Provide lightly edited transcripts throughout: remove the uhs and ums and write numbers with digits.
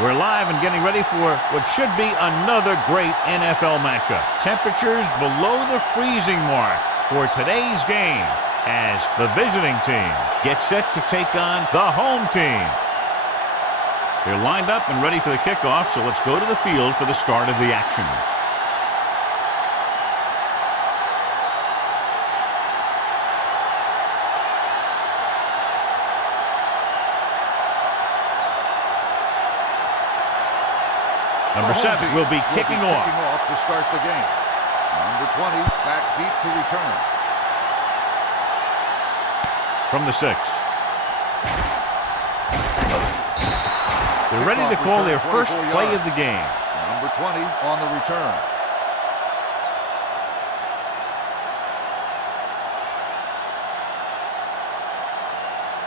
We're live and getting ready for what should be another great NFL matchup. Temperatures below the freezing mark for today's game as the visiting team gets set to take on the home team. They're lined up and ready for the kickoff, so let's go to the field for the start of the action. Number 7 will be kicking off to start the game. Number 20 back deep to return. From the 6. They're ready to call their first play of the game. Number 20 on the return.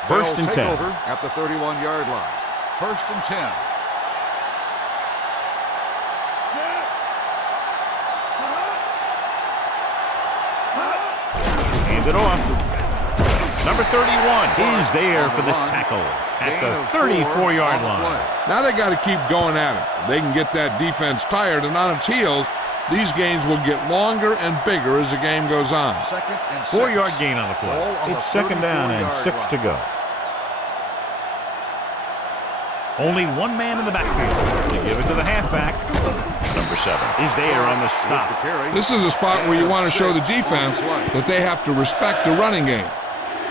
First and 10. Over at the 31-yard line. First and 10. Hand it off. Number 31 is there for the tackle at the 34-yard line. Now they got to keep going at it. They can get that defense tired and on its heels. These games will get longer and bigger as the game goes on. 4-yard gain on the play. It's second down and 6 to go. Only one man in the backfield. They give it to the halfback. Number 7 is there on the stop. This is a spot where you want to show the defense that they have to respect the running game.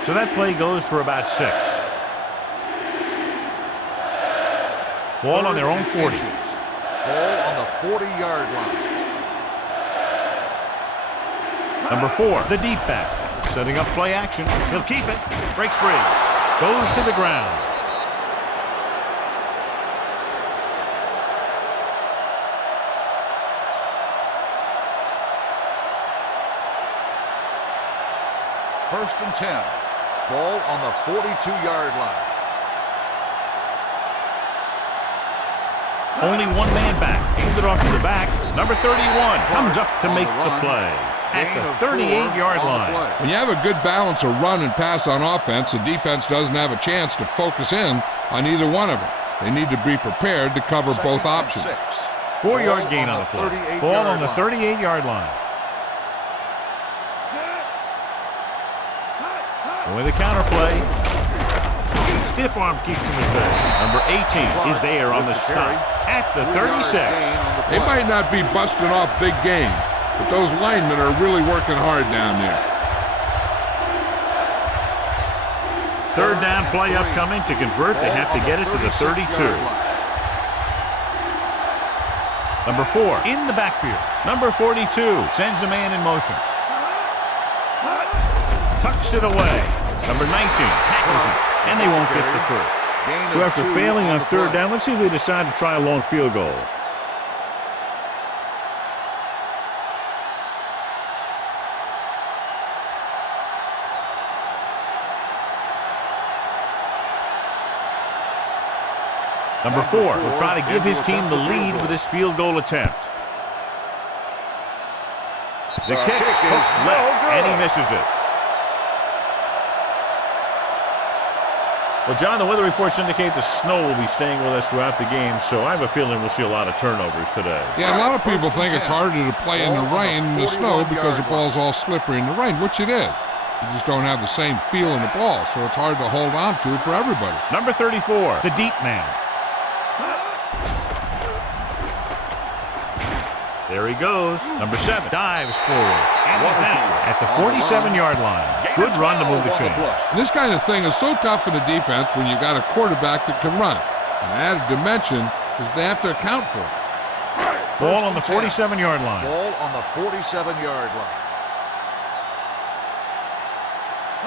So that play goes for about 6. Ball on their own 40. Ball on the 40-yard line. Number 4, the deep back. Setting up play action. He'll keep it. Breaks free. Goes to the ground. First and 10. Ball on the 42-yard line. Only one man back. Handed off to the back. Number 31 comes up to make the play at the 38-yard line. When you have a good balance of run and pass on offense, the defense doesn't have a chance to focus in on either one of them. They need to be prepared to cover both options. 4-yard gain on the play. Ball on the 38-yard line. With the counter play. Stiff arm keeps him at bay. Number 18 is there on the stop at the 36. They might not be busting off big game, but those linemen are really working hard down there. Third down play upcoming. To convert, they have to get it to the 32. Number 4 in the backfield. Number 42 sends a man in motion. Tucks it away. Number 19 tackles him, and they won't get the first. So after failing on third down, let's see if they decide to try a long field goal. Number 4 will try to give his team the lead with this field goal attempt. The kick is left, and he misses it. Well, John, the weather reports indicate the snow will be staying with us throughout the game, so I have a feeling we'll see a lot of turnovers today. Yeah, a lot of people think it's harder to play in the rain than the snow because the ball's all slippery in the rain, which it is. You just don't have the same feel in the ball, so it's hard to hold on to for everybody. Number 34, the deep man. There he goes. Number 7 dives forward and is now at the 47-yard line. Good run to move the chains. This kind of thing is so tough in the defense when you got a quarterback that can run. An added dimension is they have to account for it. Ball on the 47-yard line. Ball on the 47-yard line.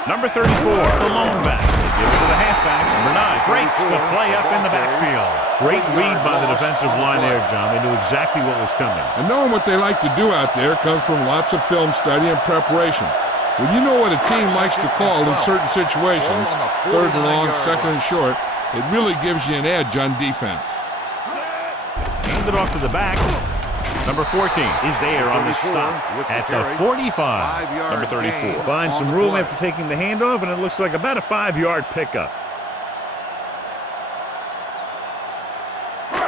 Number 34, the lone back. They give it to the halfback. Number 9 breaks the play up in the backfield. Great read by the defensive line there, John. They knew exactly what was coming. And knowing what they like to do out there comes from lots of film study and preparation. When you know what a team likes to call in certain situations, third and long, second and short, it really gives you an edge on defense. Hand it off to the back. Number 14 is there on the stop at the 45. Number 34 finds some room after taking the handoff, and it looks like about a 5-yard pickup.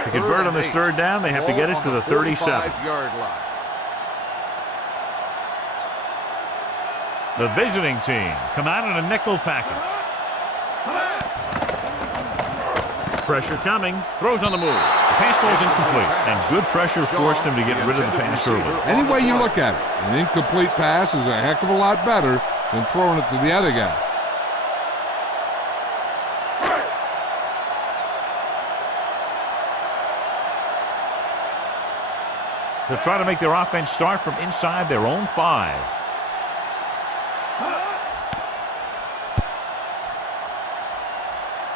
To convert on this third down, they have to get it to the 37. 45-yard line. The visiting team come out in a nickel package. Pressure coming. Throws on the move. The pass falls incomplete, and good pressure forced him to get rid of the pass early. Any way you look at it, an incomplete pass is a heck of a lot better than throwing it to the other guy. They'll try to make their offense start from inside their own 5.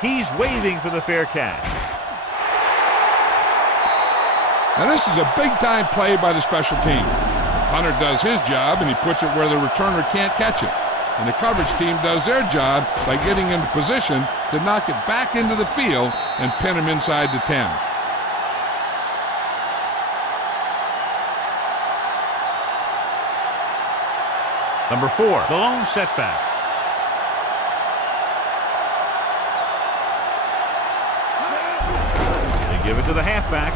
He's waving for the fair catch. Now this is a big-time play by the special team. The punter does his job, and he puts it where the returner can't catch it. And the coverage team does their job by getting into position to knock it back into the field and pin him inside the 10. Number 4, the lone setback. They give it to the halfback.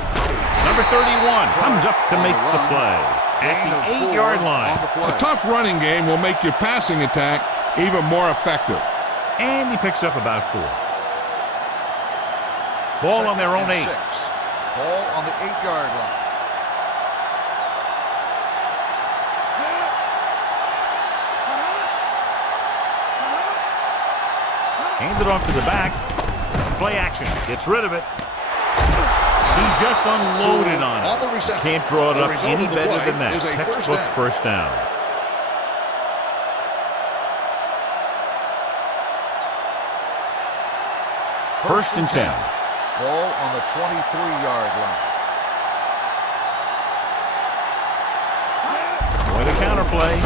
Number 31 comes up to make the play at the 8-yard line. A tough running game will make your passing attack even more effective. And he picks up about 4. Ball on their own 8. 6. Ball on the 8-yard line. Hand it off to the back. Play action. Gets rid of it. He just unloaded on it. Can't draw it up any better than that. Textbook first down. First and 10. Ball on the 23-yard line. Boy, the counter play.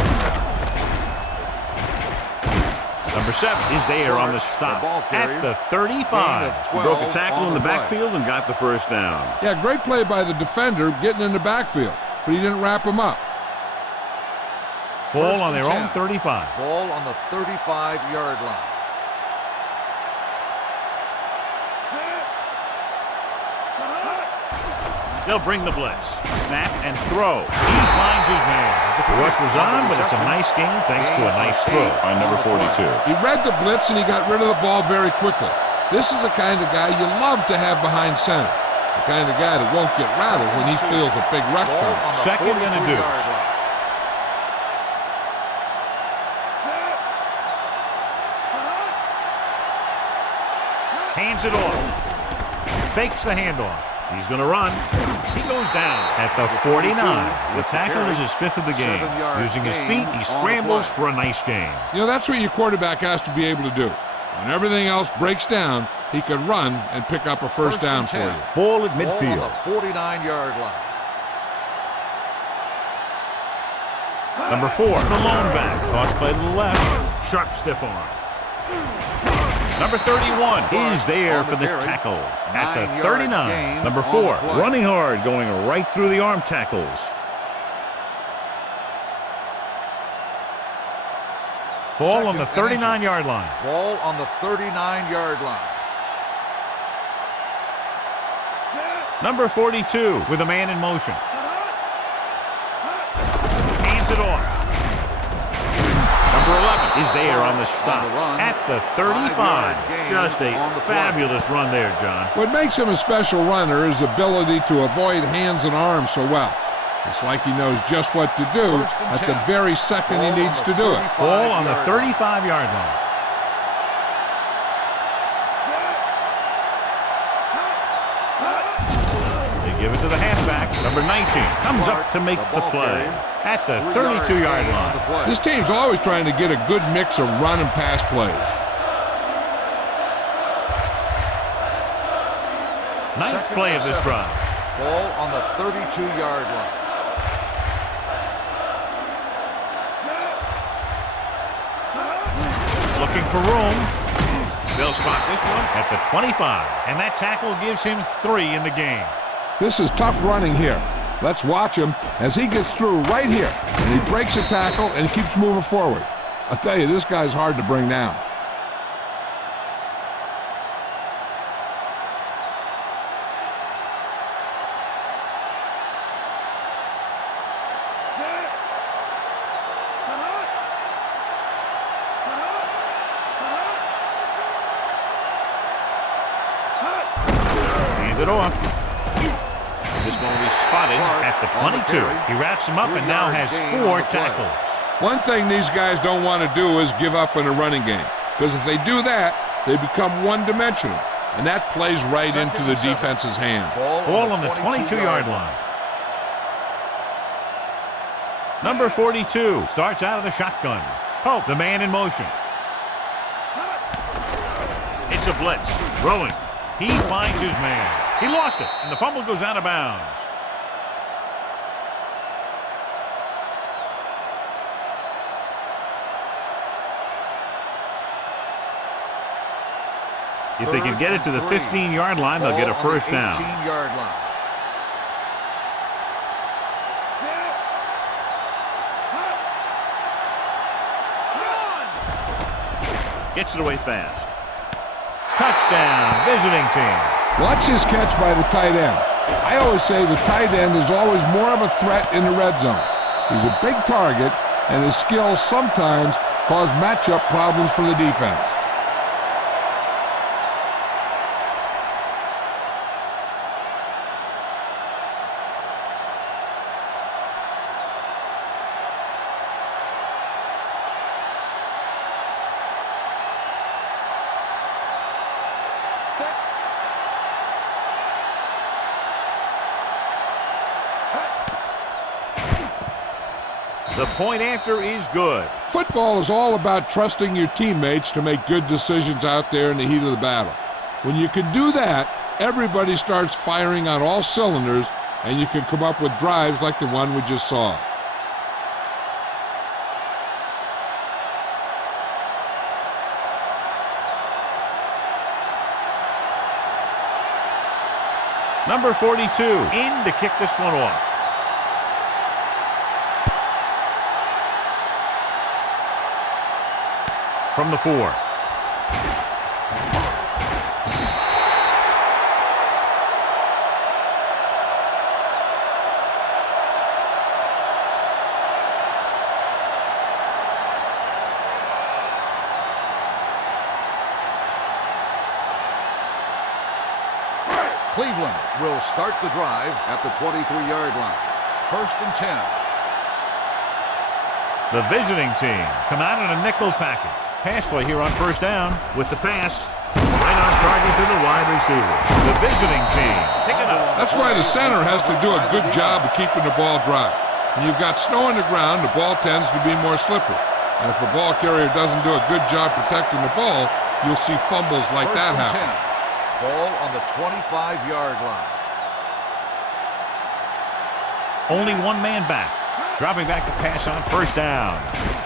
Number 7 is there on the stop at the 35. He broke a tackle in the backfield and got the first down. Yeah, great play by the defender getting in the backfield, but he didn't wrap him up. Ball on their own 35. Ball on the 35-yard line. They'll bring the blitz. Snap and throw. He finds his man. The rush was on, but it's a nice game thanks to a nice throw by number 42. He read the blitz and he got rid of the ball very quickly. This is the kind of guy you love to have behind center. The kind of guy that won't get rattled when he feels a big rush coming. Second and a deuce. Hands it off. Fakes the handoff. He's going to run. He goes down at the 49. The tackle is his 5th of the game. Using his feet, he scrambles for a nice gain. You know, that's what your quarterback has to be able to do. When everything else breaks down, he can run and pick up a first down for you. Ball at midfield. Ball on the 49-yard line. Number 4, the lone back. Tossed by the left. Sharp stiff arm. Number 31 is there for the tackle at the 39. Number 4, running hard, going right through the arm tackles. Ball on the 39-yard line. Ball on the 39-yard line. Number 42 with a man in motion. Hands it off. Number 11 is there on the stop at the 35. Just a fabulous run there, John. What makes him a special runner is the ability to avoid hands and arms so well. It's like he knows just what to do at the very second he needs to do it. Ball on the 35-yard line. They give it to the halfback. Number 19 comes up to make the play at the 32-yard line. This team's always trying to get a good mix of run and pass plays. Ninth play of this drive. Ball on the 32-yard line. Looking for room. They'll spot this one at the 25. And that tackle gives him 3 in the game. This is tough running here. Let's watch him as he gets through right here. And he breaks a tackle and keeps moving forward. I'll tell you, this guy's hard to bring down. it off. This one will be spotted at the 22. He wraps him up and now has 4 tackles. One thing these guys don't want to do is give up in a running game, because if they do that, they become one-dimensional, and that plays right into the defense's hand. Ball on the 22-yard line. Number 42 starts out of the shotgun. Pope, the man in motion. It's a blitz. Throwing. He finds his man. He lost it, and the fumble goes out of bounds. If they can get it to the 15-yard line, they'll get a first down. 18-yard line. Gets it away fast. Touchdown, visiting team. Watch this catch by the tight end. I always say the tight end is always more of a threat in the red zone. He's a big target, and his skills sometimes cause matchup problems for the defense. The point after is good. Football is all about trusting your teammates to make good decisions out there in the heat of the battle. When you can do that, everybody starts firing on all cylinders, and you can come up with drives like the one we just saw. Number 42 in to kick this one off. From the 4. Cleveland will start the drive at the 23-yard line. 1st and 10. The visiting team come out in a nickel package. Pass play here on 1st down with the pass. Right on target to the wide receiver. The visiting team pick it up. That's why the center has to do a good job of keeping the ball dry. When you've got snow on the ground, the ball tends to be more slippery. And if the ball carrier doesn't do a good job protecting the ball, you'll see fumbles like that happen. 10. Ball on the 25-yard line. Only one man back. Dropping back to pass on 1st down.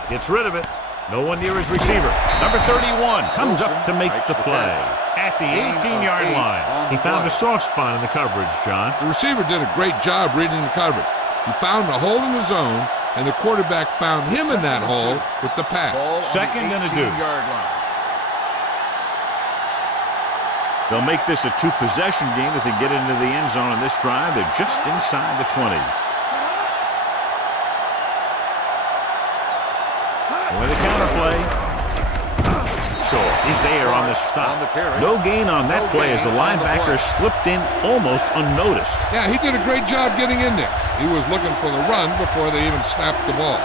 Gets rid of it. No one near his receiver. Number 31 comes up to make the play. At the 18-yard line. He found a soft spot in the coverage, John. The receiver did a great job reading the coverage. He found a hole in the zone, and the quarterback found him in that hole with the pass. 2nd and a deuce. They'll make this a 2-possession game if they get into the end zone on this drive. They're just inside the 20. With a counter play. Short. He's there on the stop. No gain on that play as the linebacker slipped in almost unnoticed. Yeah, he did a great job getting in there. He was looking for the run before they even snapped the ball.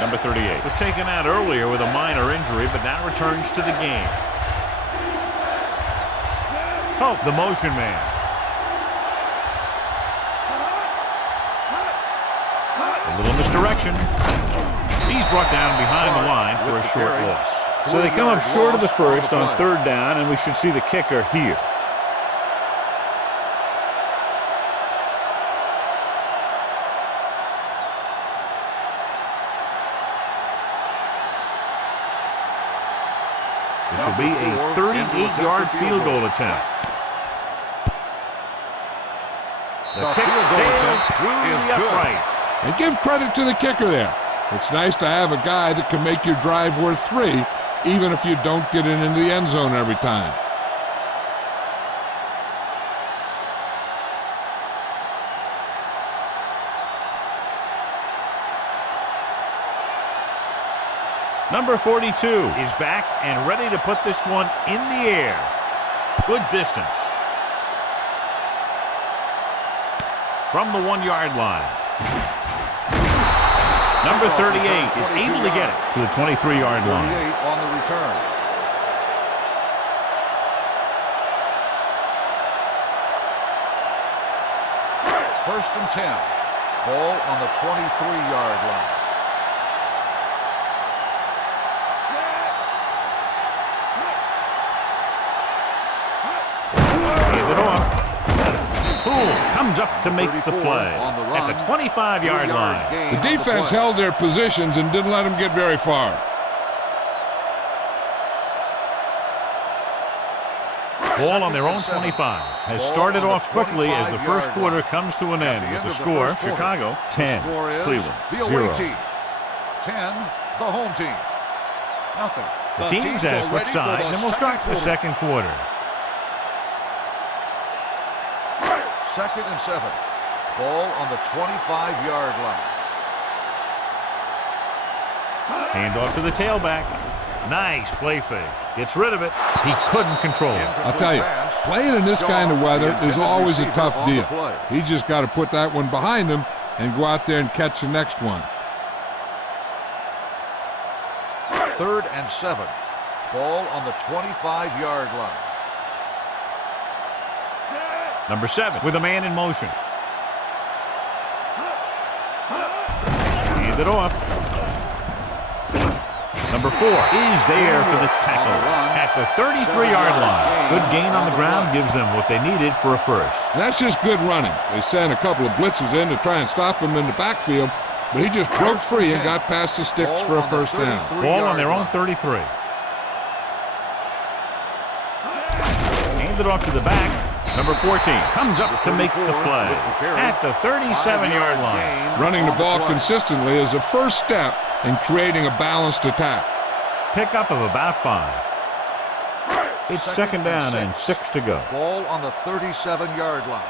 Number 38 was taken out earlier with a minor injury, but now returns to the game. Pope, the motion man. A little misdirection. He's brought down behind the line for a short loss. So they come up short of the first on 3rd down, and we should see the kicker here. This will be a 38-yard field goal attempt. The kick sails through the uprights. And give credit to the kicker there. It's nice to have a guy that can make your drive worth 3, even if you don't get it into the end zone every time. Number 42 is back and ready to put this one in the air. Good distance. from the 1-yard line. Number 38 is able to get it to the 23-yard line. 38 on the return. First and 10. Ball on the 23-yard line. Hand it off. Poole comes up to make the play at the 25-yard line. The defense held their positions and didn't let them get very far. Ball on their own 25 has started off quickly as the first quarter comes to an end with the score, Chicago 10, Cleveland 0. 10, the home team. Nothing. The teams have switched sides, and we'll start the second quarter. Second and 7. Ball on the 25-yard line. Hand off to the tailback. Nice play fake. Gets rid of it. He couldn't control it. I'll tell you, playing in this kind of weather is always a tough deal. He's just got to put that one behind him and go out there and catch the next one. Third and 7. Ball on the 25-yard line. Number 7 with a man in motion. Hand it off. Number 4 is there for the tackle at the 33-yard line. Good gain on the ground gives them what they needed for a first. And that's just good running. They sent a couple of blitzes in to try and stop him in the backfield, but he just broke free and got past the sticks for a first down. Ball on their own 33. Hand it off to the back. Number 14 comes up to make the play at the 37-yard line. Running the ball consistently is the first step in creating a balanced attack. Pickup of about 5. It's second down and 6 to go. Ball on the 37-yard line.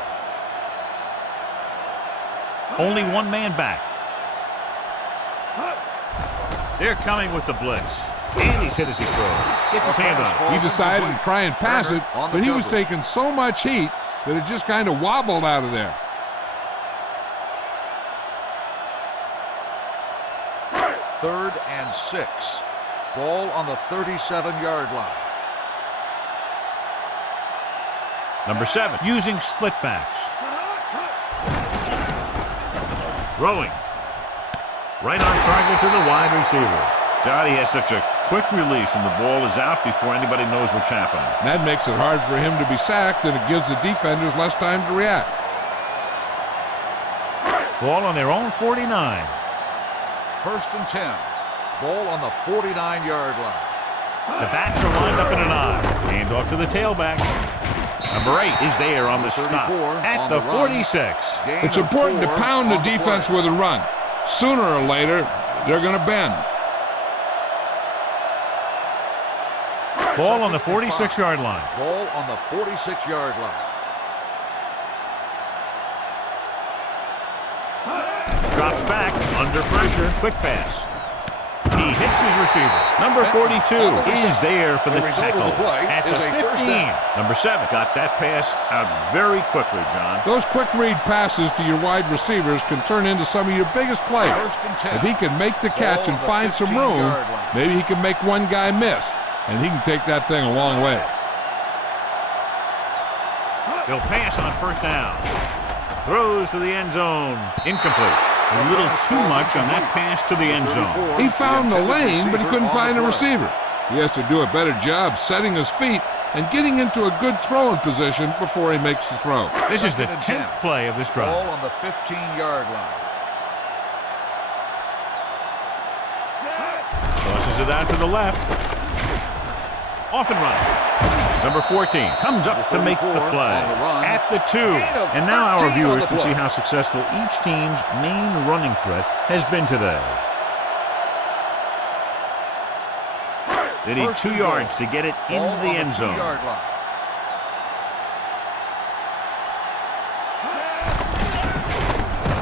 Only one man back. They're coming with the blitz. And he's hit as he throws. Gets his hand on it. He decided to try and pass it, but he was taking so much heat that it just kind of wobbled out of there. Third and 6. Ball on the 37-yard line. Number 7 using split backs. Throwing. Right on target to the wide receiver. God, he has such a quick release and the ball is out before anybody knows what's happening. That makes it hard for him to be sacked, and it gives the defenders less time to react. Ball on their own 49. First and 10. Ball on the 49-yard line. The backs are lined up in an I. Hand off to the tailback. Number 8 is there on the stop at the 46. It's important to pound the defense with a run. Sooner or later, they're going to bend. Ball on the 46-yard line. Ball on the 46-yard line. Drops back, under pressure, quick pass. He hits his receiver. Number 42 is there for the tackle at the 15. Number 7 got that pass out very quickly, John. Those quick read passes to your wide receivers can turn into some of your biggest plays. If he can make the catch and find some room, maybe he can make one guy miss, and he can take that thing a long way. He'll pass on first down. Throws to the end zone. Incomplete. A little too much on that pass to the end zone. He found the lane, but he couldn't find a receiver. He has to do a better job setting his feet and getting into a good throwing position before he makes the throw. This is the 10th play of this drive. Ball on the 15-yard line. Tosses it out to the left. Off and running. Number 14 comes up to make the play at the 2. And now our viewers can see how successful each team's main running threat has been today. They need 2 yards to get it in the end zone.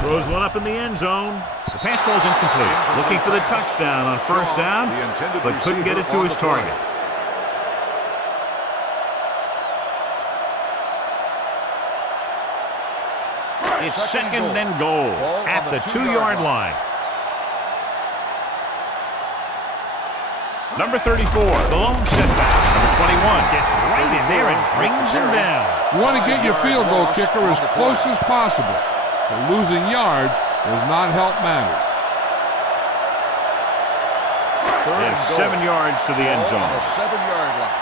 Throws one up in the end zone. The pass falls incomplete. Looking for the touchdown on first down, but couldn't get it to his target. It's second and goal at the 2-yard line. Number 34, the lone setback. Number 21 gets right in there and brings him down. You want to get your field goal kicker as close as possible. But losing yards does not help matters. It's 7 yards to the end zone. 7-yard line.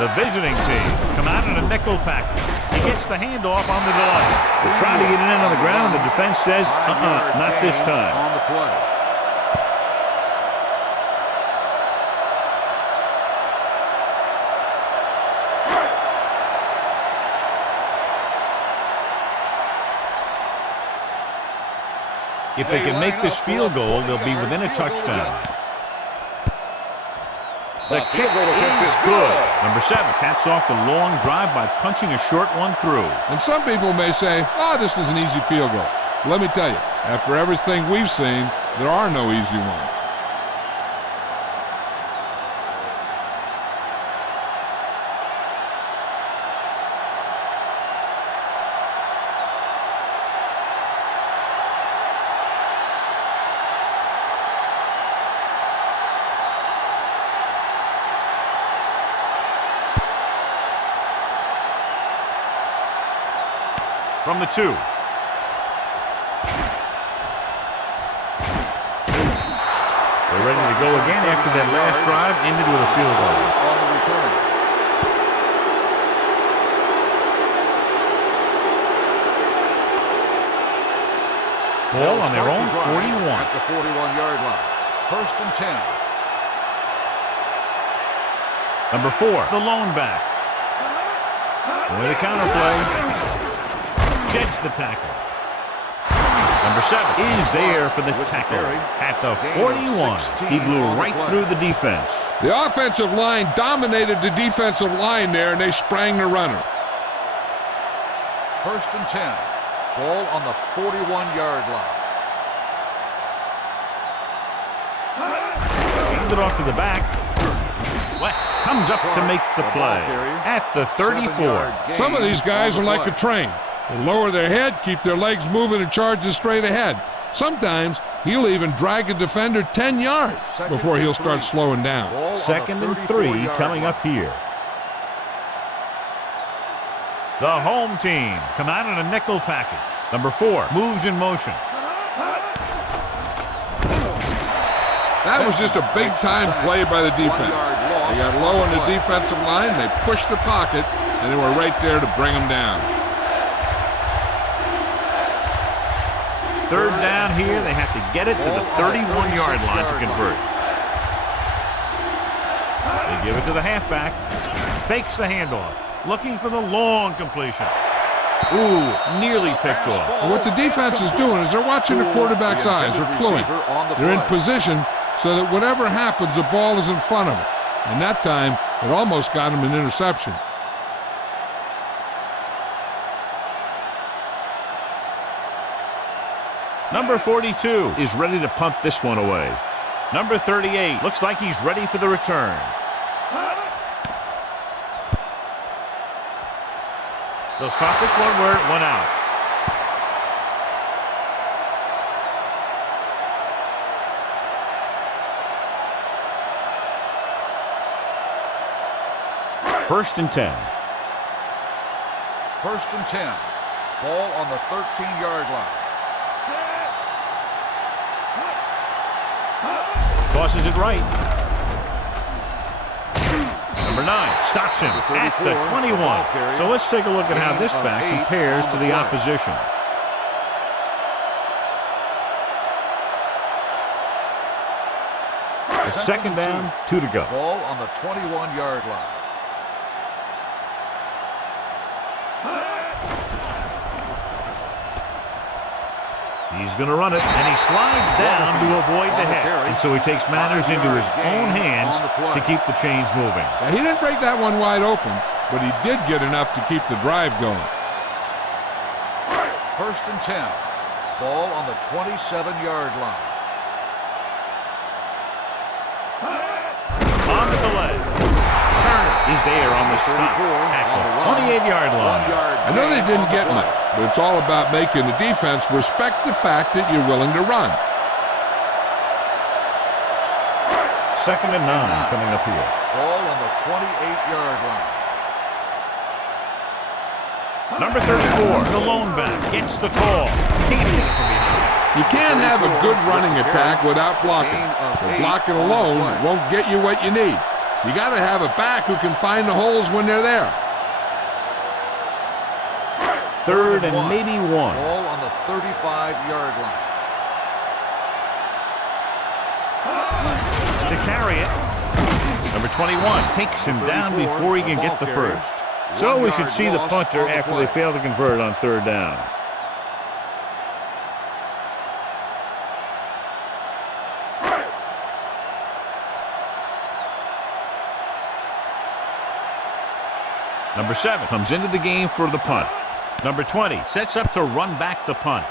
The visiting team come out in a nickel package. He gets the handoff on the delay. They're trying to get it in on the ground, and the defense says, not this time. On the play. If they can make this field goal, they'll be within a touchdown. The kick is good. Number 7 caps off the long drive by punching a short one through. And some people may say, this is an easy field goal. Let me tell you, after everything we've seen, there are no easy ones. From the 2. They're ready to go again after that last drive ended with a field goal. On the return. Ball on their own 41. At the 41-yard line. First and 10. Number 4, the lone back. With a counter play. Sheds the tackle. Number 7 is there for the tackle at the 41. He blew right through the defense. The offensive line dominated the defensive line there, and they sprang the runner. First and 10. Ball on the 41-yard line. Handed off to the back. West comes up to make the play at the 34. Some of these guys are like a train. They lower their head, keep their legs moving, and charge straight ahead. Sometimes he'll even drag a defender 10 yards before he'll start slowing down. Second and 3 coming up here. The home team come out in a nickel package. Number 4 moves in motion. That was just a big-time play by the defense. They got low on the defensive line, they pushed the pocket, and they were right there to bring them down. Third down here, they have to get it to the 31-yard line to convert. They give it to the halfback. Fakes the handoff. Looking for the long completion. Ooh, nearly picked off. And what the defense is doing is they're watching the quarterback's eyes. They're cluing. They're in position so that whatever happens, the ball is in front of them. And that time, it almost got him an interception. Number 42 is ready to punt this one away. Number 38 looks like he's ready for the return. They'll spot this one where it went out. First and 10. First and 10. Ball on the 13-yard line. Tosses it right. Number 9 stops him at the 21. So let's take a look at how this back compares to the opposition. It's second down, 2 to go. Ball on the 21-yard line. He's going to run it, and he slides down to avoid the hit. And so he takes matters into his own hands to keep the chains moving. Now, he didn't break that one wide open, but he did get enough to keep the drive going. First and 10. Ball on the 27-yard line. On the delay. Turner is there on the stop at the 28-yard line. I know they didn't get much, but it's all about making the defense respect the fact that you're willing to run. 2nd and 9 coming up here. Ball on the 28-yard line. Number 34, the lone back, gets the call. Can't get it from behind. You can't have a good running attack without blocking. But blocking alone won't get you what you need. You got to have a back who can find the holes when they're there. 3rd and maybe 1. Ball on the 35-yard line. To carry it, number 21 takes him down before he can get the first. So we should see the punter after they fail to convert on 3rd down. Number 7 comes into the game for the punt. Number 20 sets up to run back the punt.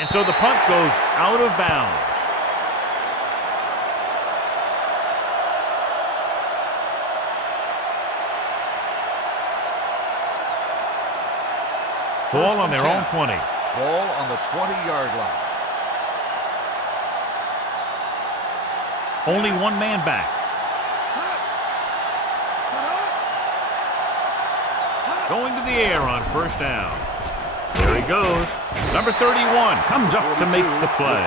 And so the punt goes out of bounds. Ball on their own 20. Ball on the 20-yard line. Only one man back. Going to the air on 1st down. There he goes. Number 31 comes up to make the play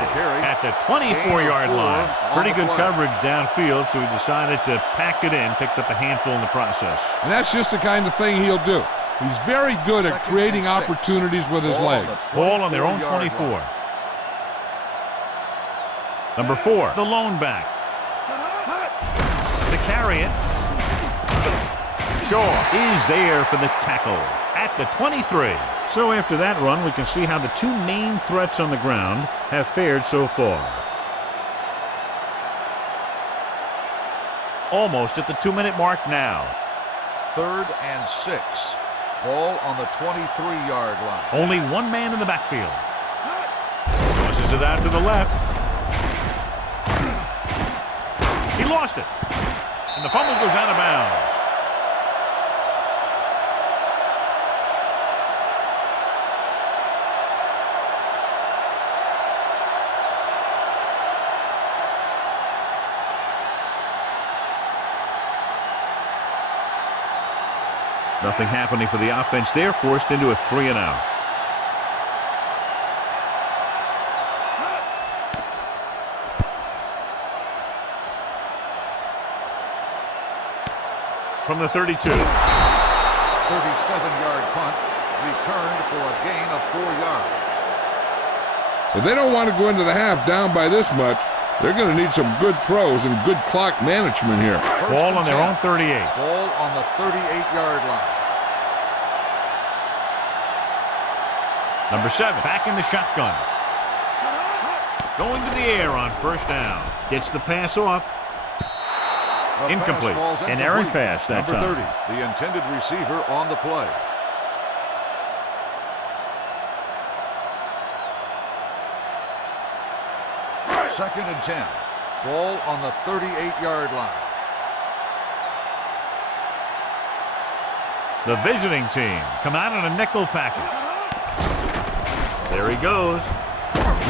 at the 24-yard line. Pretty good coverage downfield, so he decided to pack it in, picked up a handful in the process. And that's just the kind of thing he'll do. He's very good at creating opportunities with his legs. Ball on their own 24. Number 4, the lone back. To carry it. Shaw is there for the tackle at the 23. So after that run, we can see how the two main threats on the ground have fared so far. Almost at the 2-minute mark now. 3rd and 6. Ball on the 23-yard line. Only one man in the backfield. Tosses it out to the left. He lost it. And the fumble goes out of bounds. Nothing happening for the offense. They're forced into a 3-and-out. From the 32. 37-yard punt, returned for a gain of 4 yards. If they don't want to go into the half down by this much, they're going to need some good throws and good clock management here. Ball on their own 38. Ball on the 38-yard line. Number 7 back in the shotgun. Going to the air on 1st down. Gets the pass off. Incomplete. An errant pass that time. Number 30, the intended receiver on the play. Second and 10. Ball on the 38-yard line. The visiting team come out in a nickel package. There he goes.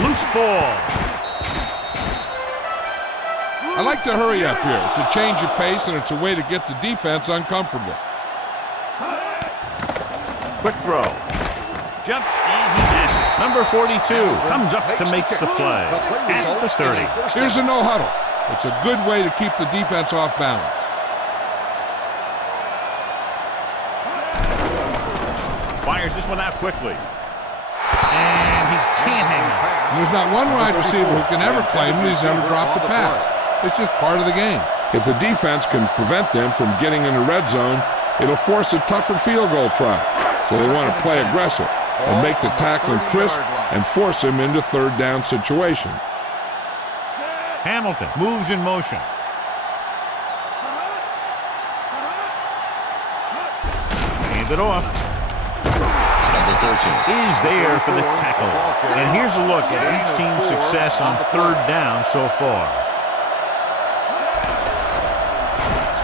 Loose ball. I like to hurry up here. It's a change of pace, and it's a way to get the defense uncomfortable. Quick throw. Jumps, and he has it. Number 42 comes up to make the play at the 30. Here's a no huddle. It's a good way to keep the defense off balance. Fires this one out quickly. And he can't hang on. There's not one wide receiver who can ever claim that he's ever dropped a pass. It's just part of the game. If the defense can prevent them from getting in the red zone, it'll force a tougher field goal try. So they want to play aggressive and make the tackling crisp and force him into 3rd down situation. Hamilton moves in motion. Hand it off. Number 13 is there for the tackle. And here's a look at each team's success on 3rd down so far.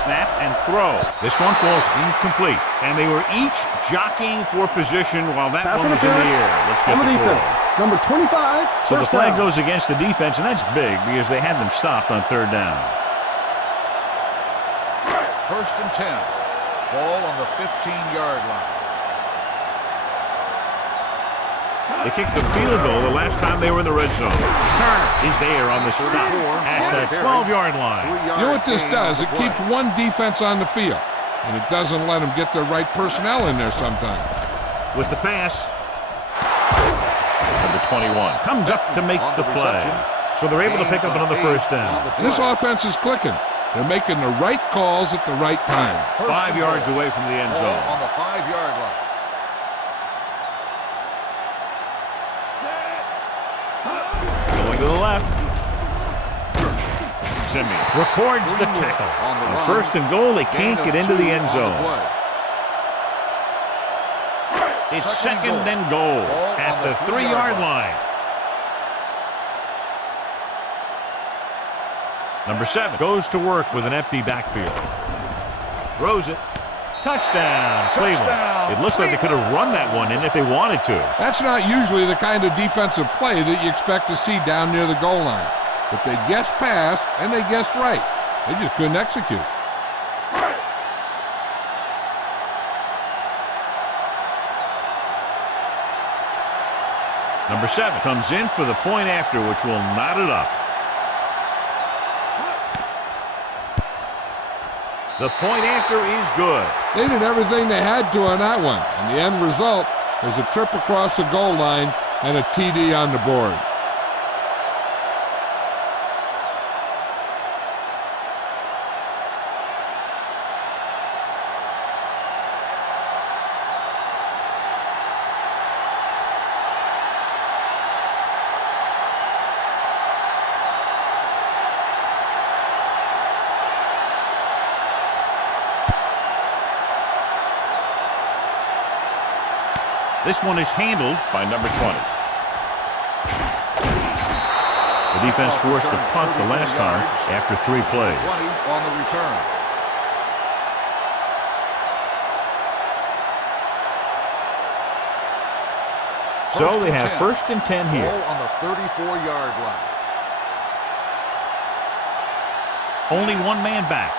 snap and throw. This one falls incomplete. And they were each jockeying for position while that Pass one was in the interference air. Let's get on the the defense. call. Number 25, So the first flag down. goes against the defense, and that's big because they had them stopped on third down. First and 10. Ball on the 15-yard line. They kicked the field goal the last time they were in the red zone. Turner is there on the stop at the 12-yard line. You know what this does? It keeps one defense on the field, and it doesn't let them get the right personnel in there sometimes. With the pass, number 21 comes up to make the play. So they're able to pick up another first down. And this offense is clicking. They're making the right calls at the right time. 5 yards away from the end Ball zone. on the 5-yard line. Going to the left. Simeon records the tackle. On first and goal, they can't get into the end zone. It's second and goal at the 3-yard line. Number 7 goes to work with an empty backfield. Throws it. Touchdown, Cleveland. It looks like they could have run that one in if they wanted to. That's not usually the kind of defensive play that you expect to see down near the goal line. But they guessed pass, and they guessed right. They just couldn't execute. Number 7 comes in for the point after, which will knot it up. The point after is good. They did everything they had to on that one, and the end result is a trip across the goal line and a TD on the board. This one is handled by number 20. The defense forced a punt the last time after 3 plays. 20 on the return. So they have first and 10 here. Ball on the 34-yard line. Only one man back.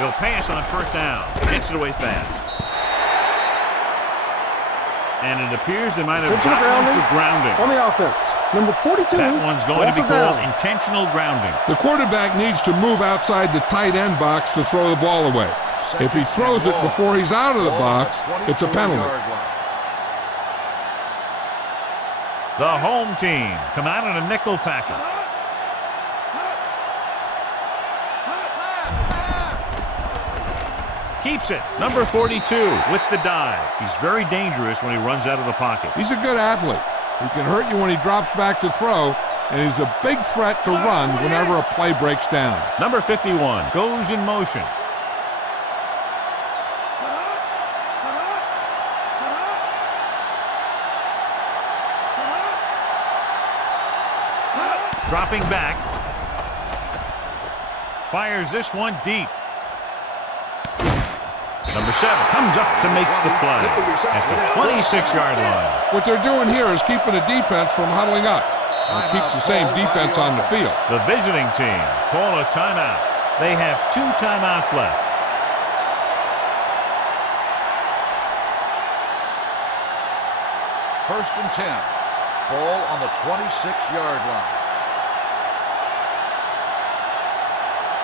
He'll pass on first down. Gets it away fast. And it appears they might have gotten him for grounding. On the offense. Number 42. That one's going to be called down. intentional grounding. The quarterback needs to move outside the tight end box to throw the ball away. If he throws it before he's out of the box, it's a penalty. The home team come out in a nickel package. Keeps it. Number 42 with the dive. He's very dangerous when he runs out of the pocket. He's a good athlete. He can hurt you when he drops back to throw, and he's a big threat to run whenever a play breaks down. Number 51 goes in motion. Dropping back. Fires this one deep. Number 7 comes up to make the play at the 26-yard line. What they're doing here is keeping the defense from huddling up. It keeps the same defense on the field. The visiting team call a timeout. They have 2 timeouts left. First and 10. Ball on the 26-yard line.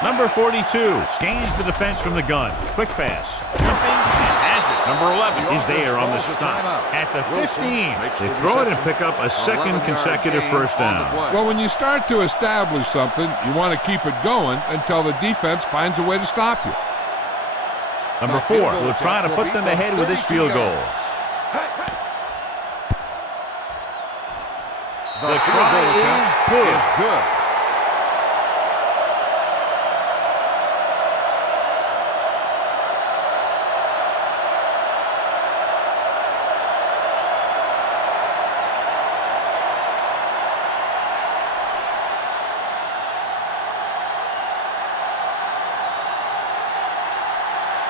Number 42 scans the defense from the gun. Quick pass. Jumping and has it. Number 11 is there on the stop. At the 15, they throw it and pick up a second consecutive first down. Well, when you start to establish something, you want to keep it going until the defense finds a way to stop you. Number 4 will try to put them ahead with this field goal. The try is good.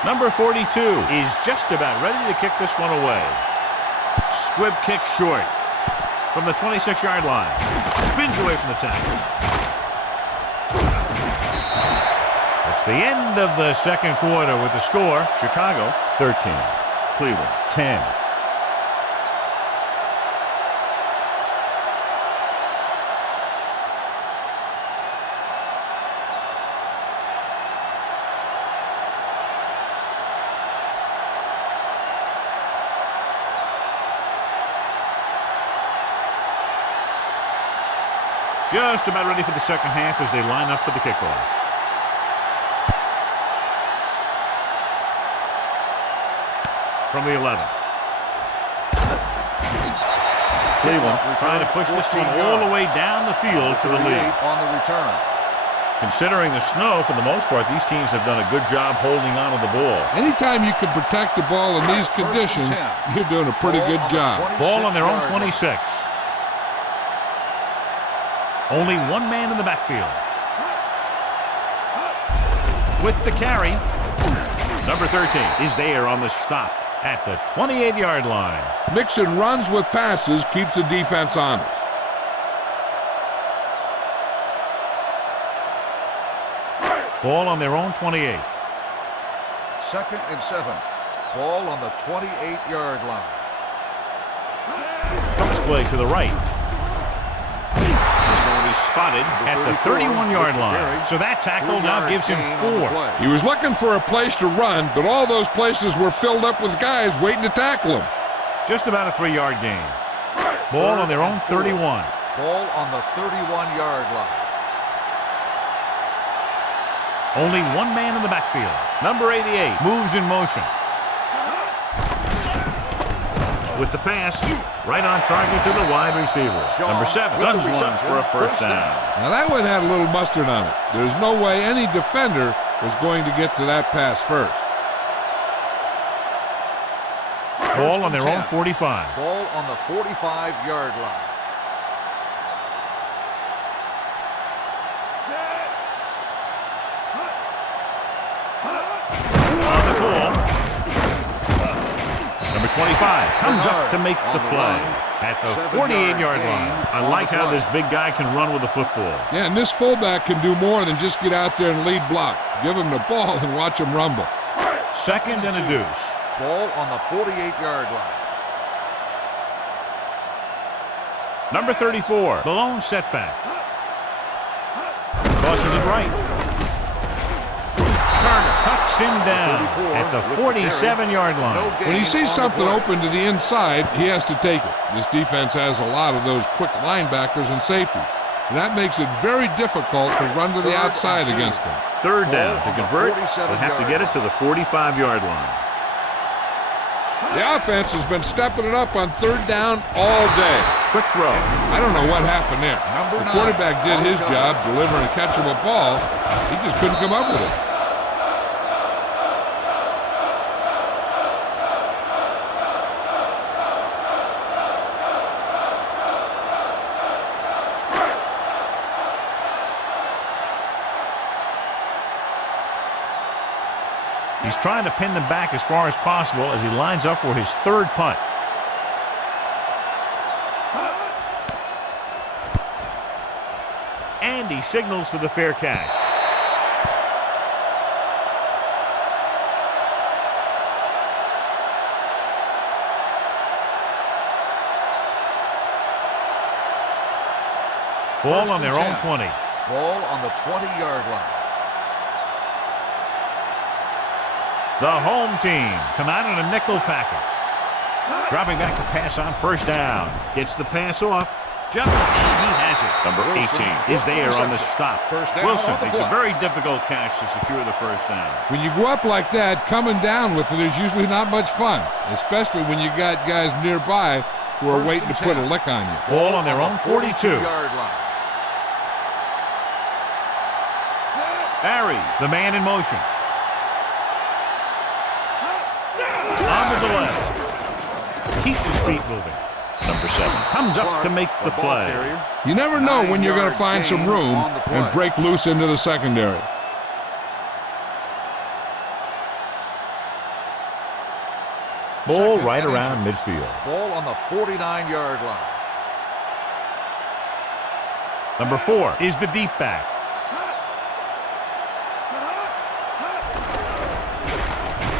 Number 42 is just about ready to kick this one away. Squib kick short from the 26-yard line. Spins away from the tackle. It's the end of the second quarter with the score. Chicago 13, Cleveland 10. Just about ready for the second half as they line up for the kickoff. From the 11. Cleveland trying to push this one all the way down the field for the lead. On the return. Considering the snow, for the most part, these teams have done a good job holding on to the ball. Anytime you can protect the ball in these conditions, you're doing a pretty good job. Ball on their own 26. Only one man in the backfield. With the carry, number 13 is there on the stop at the 28-yard line. Mixing runs with passes keeps the defense honest. Ball on their own 28. 2nd and 7. Ball on the 28-yard line. Cross play to the right. Spotted at the 31-yard line. So that tackle now gives him 4. He was looking for a place to run, but all those places were filled up with guys waiting to tackle him. Just about a 3-yard gain. Ball on their own 31. Ball on the 31-yard line. Only one man in the backfield. Number 88 moves in motion. With the pass, right on target to the wide receiver. Number 7 guns one for a first down. Now that one had a little mustard on it. There's no way any defender was going to get to that pass first. Ball on their own 45. Ball on the 45-yard line. On the call. Number 25 comes up to make the play at the 48-yard line. I like how this big guy can run with the football. Yeah, and this fullback can do more than just get out there and lead block. Give him the ball and watch him rumble. 2nd and a deuce. Ball on the 48-yard line. Number 34, the lone setback. Tosses it right. Turner cuts him down at the 47-yard line. When he sees something open to the inside, he has to take it. This defense has a lot of those quick linebackers and safeties. And that makes it very difficult to run to the outside against them. 3rd down. To convert, they have to get it to the 45-yard line. The offense has been stepping it up on 3rd down all day. Quick throw. I don't know what happened there. The quarterback did his job, delivering a catchable ball. He just couldn't come up with it. He's trying to pin them back as far as possible as he lines up for his 3rd punt. And he signals for the fair catch. Ball on their own 20. Ball on the 20-yard line. The home team come out in a nickel package. Dropping back to pass on 1st down. Gets the pass off. Jumps, and he has it. Number 18 is there on the stop. Wilson makes a very difficult catch to secure the 1st down. When you go up like that, coming down with it is usually not much fun, especially when you got guys nearby who are waiting to put a lick on you. Ball on their own 42-yard line. Barry, the man in motion. On the delay. Keeps his feet moving. Number 7 comes up to make the play. You never know when you're going to find some room and break loose into the secondary. Ball right around midfield. Ball on the 49-yard line. Number 4 is the deep back.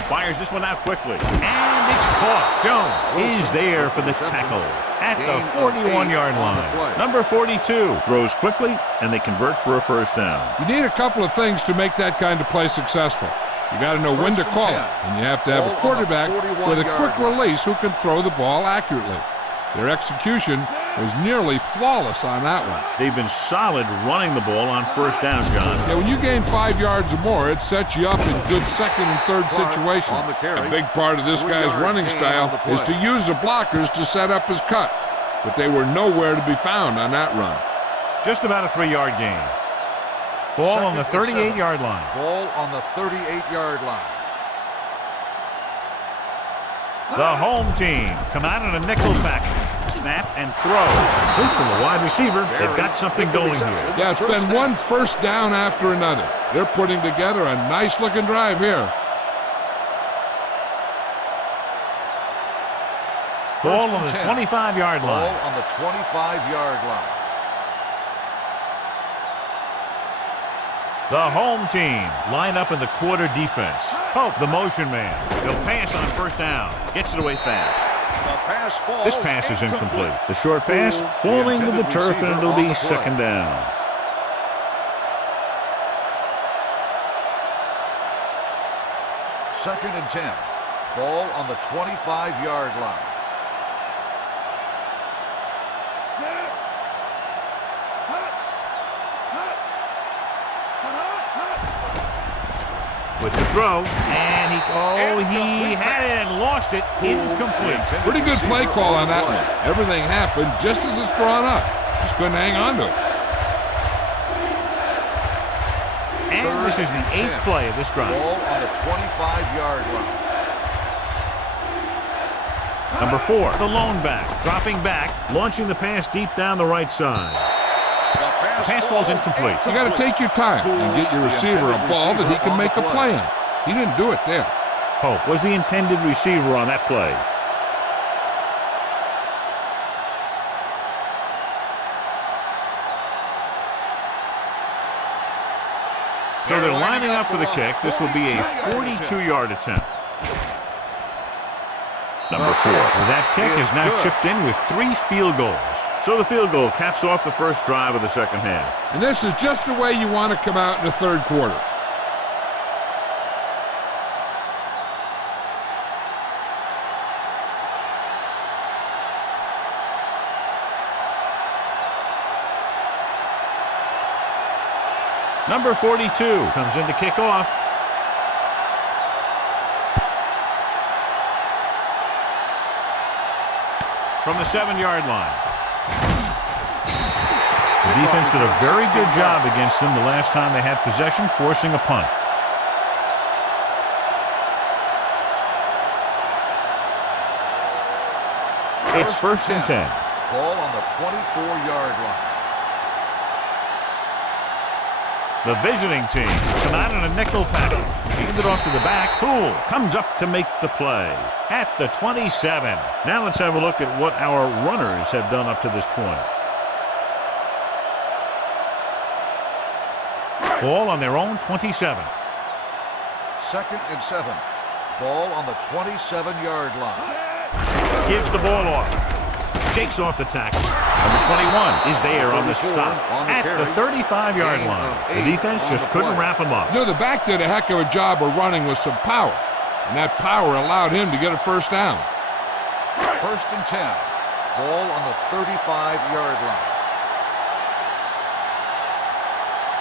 Fires this one out quickly. And it's caught. Jones is there for the tackle at the 41-yard line. Number 42 throws quickly, and they convert for a first down. You need a couple of things to make that kind of play successful. You got to know when to call it, and you have to have a quarterback with a quick release who can throw the ball accurately. Their execution was nearly flawless on that one. They've been solid running the ball on first down, John. Yeah, when you gain 5 yards or more, it sets you up in good second and third situations. A big part of this guy's running style is to use the blockers to set up his cut, but they were nowhere to be found on that run. Just about a 3-yard gain. Ball on the 38-yard line. Ball on the 38-yard line. The home team come out in a nickel package. Snap and throw. Look from the wide receiver. They've got something going here. Yeah, it's been one first down after another. They're putting together a nice-looking drive here. Ball on the 25-yard line. Ball on the 25-yard line. The home team line up in the quarter defense. Pope, the motion man. He'll pass on first down. Gets it away fast. This pass is incomplete. The short pass falling to the turf, and it'll be second down. Second and 10. Ball on the 25-yard line. With the throw, and he had it and lost it. Incomplete. Pretty good play call on that one. Everything happened just as it's brought up. Just couldn't hang on to it. And this is the 8th play of this drive. Ball on the 25-yard line. Number 4, the lone back, dropping back, launching the pass deep down the right side. The pass falls incomplete. You got to take your time and get your receiver a ball that he can make a play on. He didn't do it there. Pope was the intended receiver on that play. So they're lining up for the kick. This will be a 42-yard attempt. Number 4. That kick is now chipped in with 3 field goals. So the field goal caps off the first drive of the second half. And this is just the way you want to come out in the third quarter. Number 42 comes in to kick off. From the 7-yard line. The defense did a very good job against them the last time they had possession, forcing a punt. It's first and 10. Ball on the 24-yard line. The visiting team come out in a nickel package. Hand it off to the back. Poole comes up to make the play at the 27. Now let's have a look at what our runners have done up to this point. Ball on their own 27. Second and 7. Ball on the 27-yard line. Gives the ball off. Shakes off the tackle. Number 21 is there on the stop at the 35-yard line. The defense just couldn't wrap him up. You know, the back did a heck of a job of running with some power, and that power allowed him to get a first down. First and 10. Ball on the 35-yard line.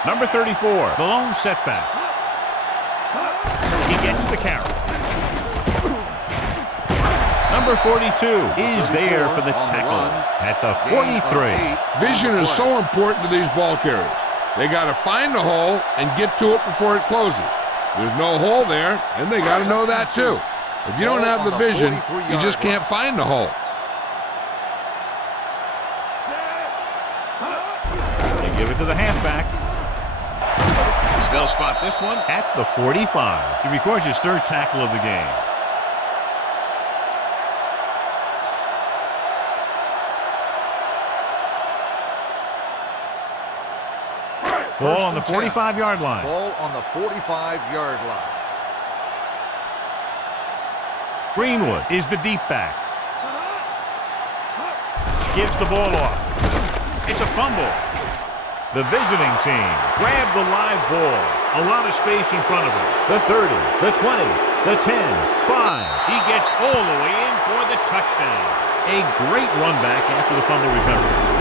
Number 34, the lone setback. He gets the carry. Number 42 is there for the tackle at the 43. Vision is so important to these ball carriers. They got to find the hole and get to it before it closes. There's no hole there, and they got to know that too. If you don't have the vision, you just can't find the hole. They give it to the halfback. They'll spot this one at the 45. He records his 3rd tackle of the game. Ball on the 45-yard line. Ball on the 45-yard line. Greenwood is the deep back. Gives the ball off. It's a fumble. The visiting team grab the live ball. A lot of space in front of him. The 30, the 20, the 10, 5. He gets all the way in for the touchdown. A great run back after the fumble recovery.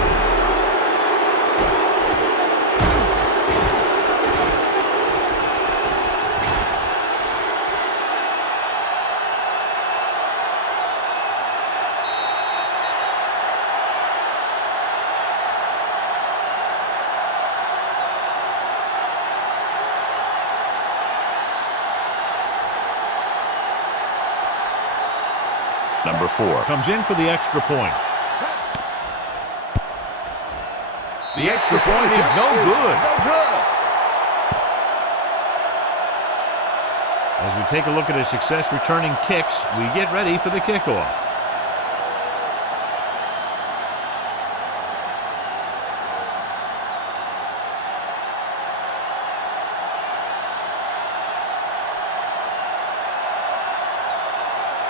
Number 4 comes in for the extra point. The extra point is no good. As we take a look at his success returning kicks, we get ready for the kickoff.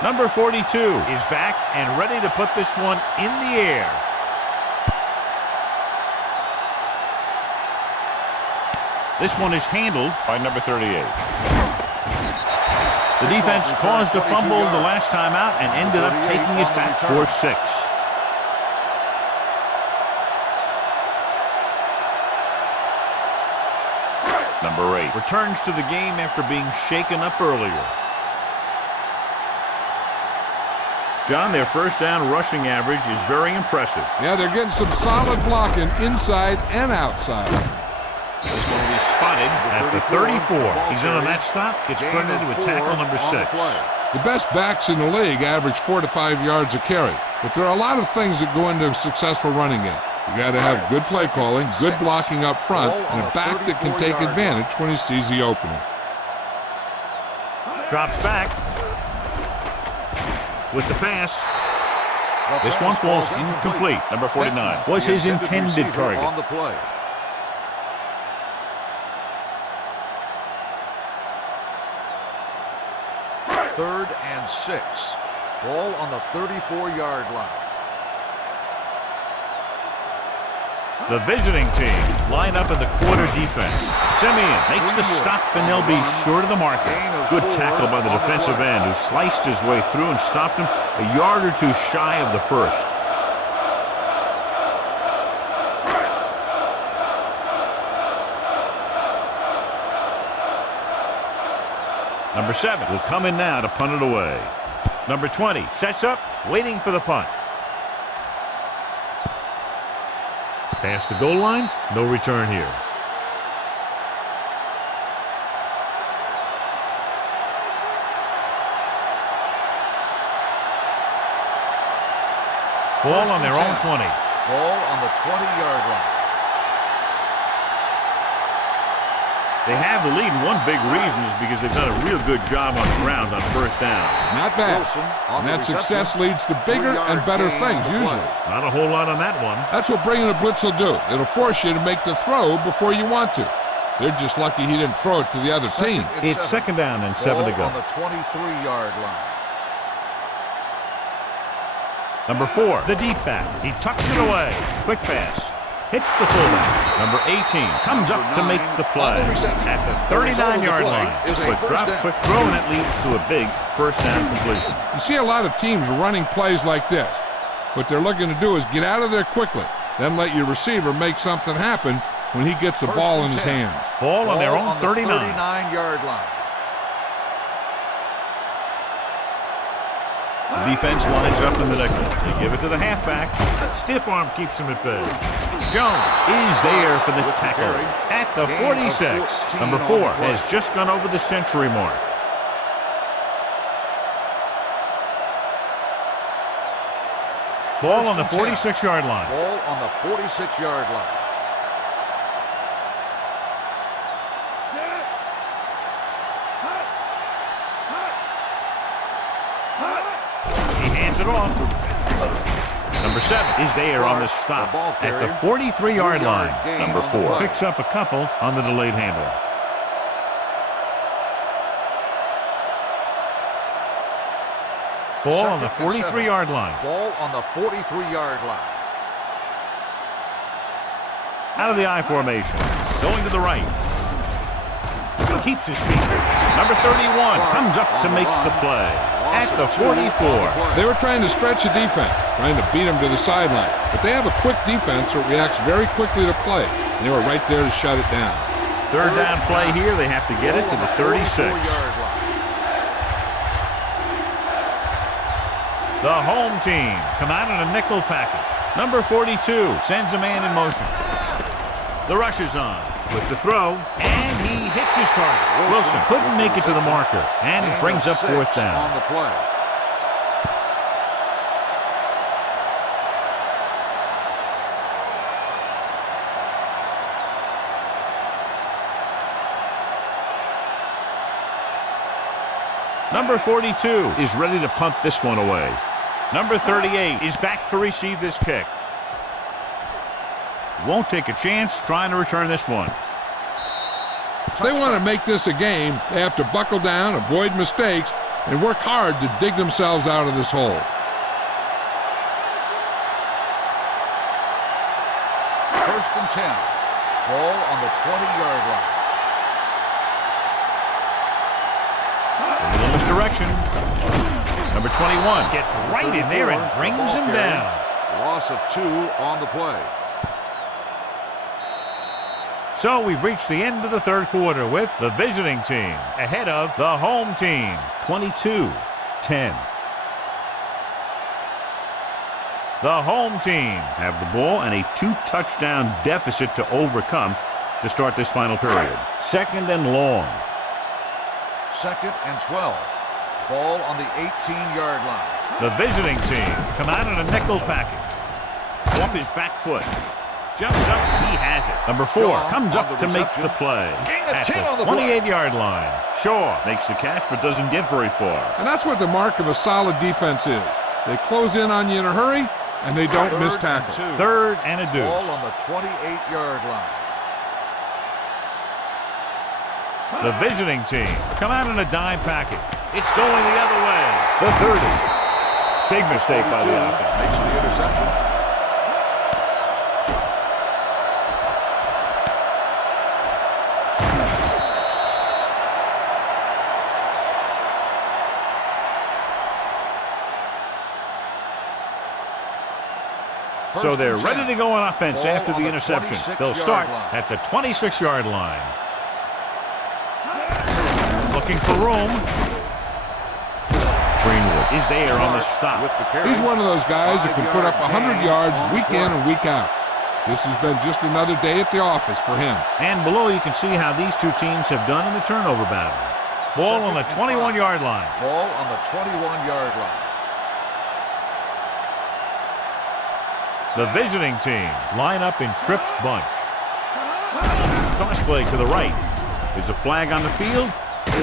Number 42 is back and ready to put this one in the air. This one is handled by number 38. The defense caused a fumble the last time out and ended up taking it back for 6. Number 8 returns to the game after being shaken up earlier. John, their first down rushing average is very impressive. Yeah, they're getting some solid blocking inside and outside. This one will be spotted at the 34. He's in on that stop. Gets credited with tackle number 6. The best backs in the league average 4 to 5 yards a carry. But there are a lot of things that go into a successful running game. You got to have good play calling, good blocking up front, and a back that can take advantage when he sees the opening. Drops back with the pass. This one falls incomplete. Number 49 was his intended target. On the play. Third and 6. Ball on the 34-yard line. The visiting team line up in the quarter defense. Simeon makes the stop, and they'll be short of the marker. Good tackle by the defensive end, who sliced his way through and stopped him a yard or two shy of the first. Number 7 will come in now to punt it away. Number 20 sets up, waiting for the punt. Past the goal line, no return here. Ball on their own 20. Ball on the 20-yard line. They have the lead, and one big reason is because they've done a real good job on the ground on first down. Not bad. And that success leads to bigger and better things, usually. Not a whole lot on that one. That's what bringing a blitz will do. It'll force you to make the throw before you want to. They're just lucky he didn't throw it to the other team. It's second down and 7 to go. On the 23-yard line. Number 4, the deep back. He tucks it away. Quick pass. Hits the fullback. Number 18 comes up to make the play at the 39-yard line. Quick drop, quick throw, and that leads to a big first down completion. You see a lot of teams running plays like this. What they're looking to do is get out of there quickly, then let your receiver make something happen when he gets the ball in his hands. Ball on their own 39. 39-yard line. The defense lines up in the nickel. They give it to the halfback. Stiff arm keeps him at bay. Jones is there for the tackle at the 46. Number 4 has just gone over the century mark. Ball on the 46-yard line. Ball on the 46-yard line. He hands it off. Number 7 is there on the stop at the 43-yard line. Number 4 Picks up a couple on the delayed handoff. Ball on the 43-yard line. Ball on the 43-yard line. Out of the I formation. Going to the right. Keeps his feet. Number 31 comes up to make the play at the 44. They were trying to stretch the defense, trying to beat them to the sideline. But they have a quick defense that reacts very quickly to play. And they were right there to shut it down. Third down play here. They have to get it to the 36. The home team come out in a nickel package. Number 42 sends a man in motion. The rush is on with the throw, and he hits his target. Wilson couldn't make it to the marker, and it brings up fourth down. On the play. Number 42 is ready to punt this one away. Number 38 is back to receive this kick. Won't take a chance trying to return this one. If they want to make this a game, they have to buckle down, avoid mistakes, and work hard to dig themselves out of this hole. First and 10. Ball on the 20-yard line. A little misdirection. Number 21 gets right in there and brings him down. Loss of 2 on the play. So we've reached the end of the third quarter with the visiting team ahead of the home team, 22-10. The home team have the ball and a 2-touchdown deficit to overcome to start this final period. Second and long. Second and 12. Ball on the 18-yard line. The visiting team come out in a nickel package. Off his back foot. Jumps up, he has it. Number 4 comes up to make the play at the 28-yard line. Shaw makes the catch but doesn't get very far. And that's what the mark of a solid defense is. They close in on you in a hurry, and they don't miss tackle. Third and a deuce. Ball on the 28-yard line. The visiting team come out in a dime package. It's going the other way. The 30. Big mistake by the offense. Makes the interception. So they're ready to go on offense after the interception. They'll start at the 26-yard line. Looking for room. Greenwood is there on the stop. He's one of those guys that can put up 100 yards week in and week out. This has been just another day at the office for him. And below you can see how these two teams have done in the turnover battle. Ball on the 21-yard line. Ball on the 21-yard line. The visiting team line up in trips bunch. Toss play to the right. There's a flag on the field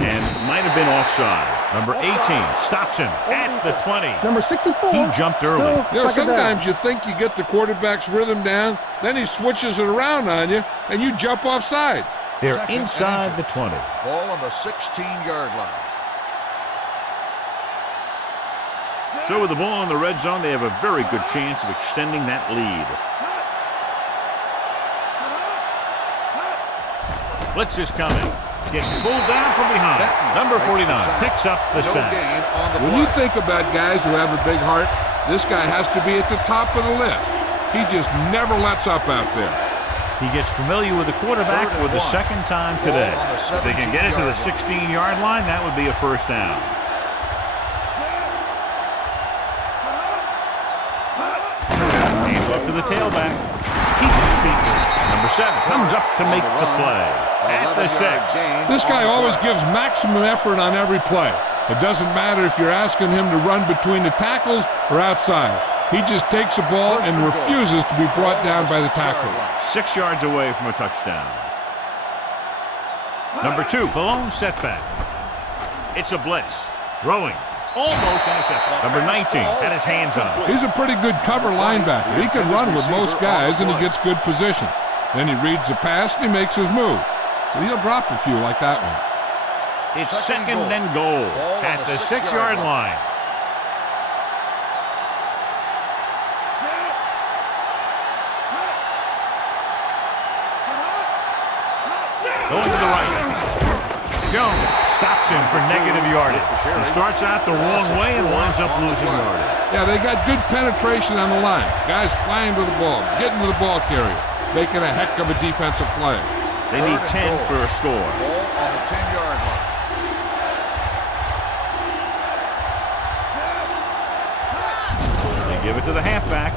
and might have been offside. Number 18 stops him at the 20. Number 64. He jumped early. You know, sometimes you think you get the quarterback's rhythm down, then he switches it around on you, and you jump off sides. They're Second inside the 20. Ball on the 16-yard line. So with the ball in the red zone, they have a very good chance of extending that lead. Blitz is coming. Gets pulled down from behind. Number 49 picks up the sack. When you think about guys who have a big heart, this guy has to be at the top of the list. He just never lets up out there. He gets familiar with the quarterback for the second time today. If they can get it to the 16-yard line, that would be a first down. To the tailback. Keeps his feet. Number 7 comes up to make the play at the 6. This guy always gives maximum effort on every play. It doesn't matter if you're asking him to run between the tackles or outside. He just takes the ball and refuses to be brought down by the tackler. 6 yards away from a touchdown. Number 2, the lone setback. It's a blitz. Throwing. Almost intercepted. Number 19 had his hands on it. He's a pretty good cover linebacker. He can run with most guys, and he gets good position. Then he reads the pass, and he makes his move. But he'll drop a few like that one. It's second and goal at the 6-yard line. Going to the right. Jones stops him for negative yardage. He starts out the wrong way and winds up losing yardage. Yeah, they got good penetration on the line. Guys flying to the ball, getting to the ball carrier, making a heck of a defensive play. They need 10 for a score. Ball on the 10-yard line. They give it to the halfback.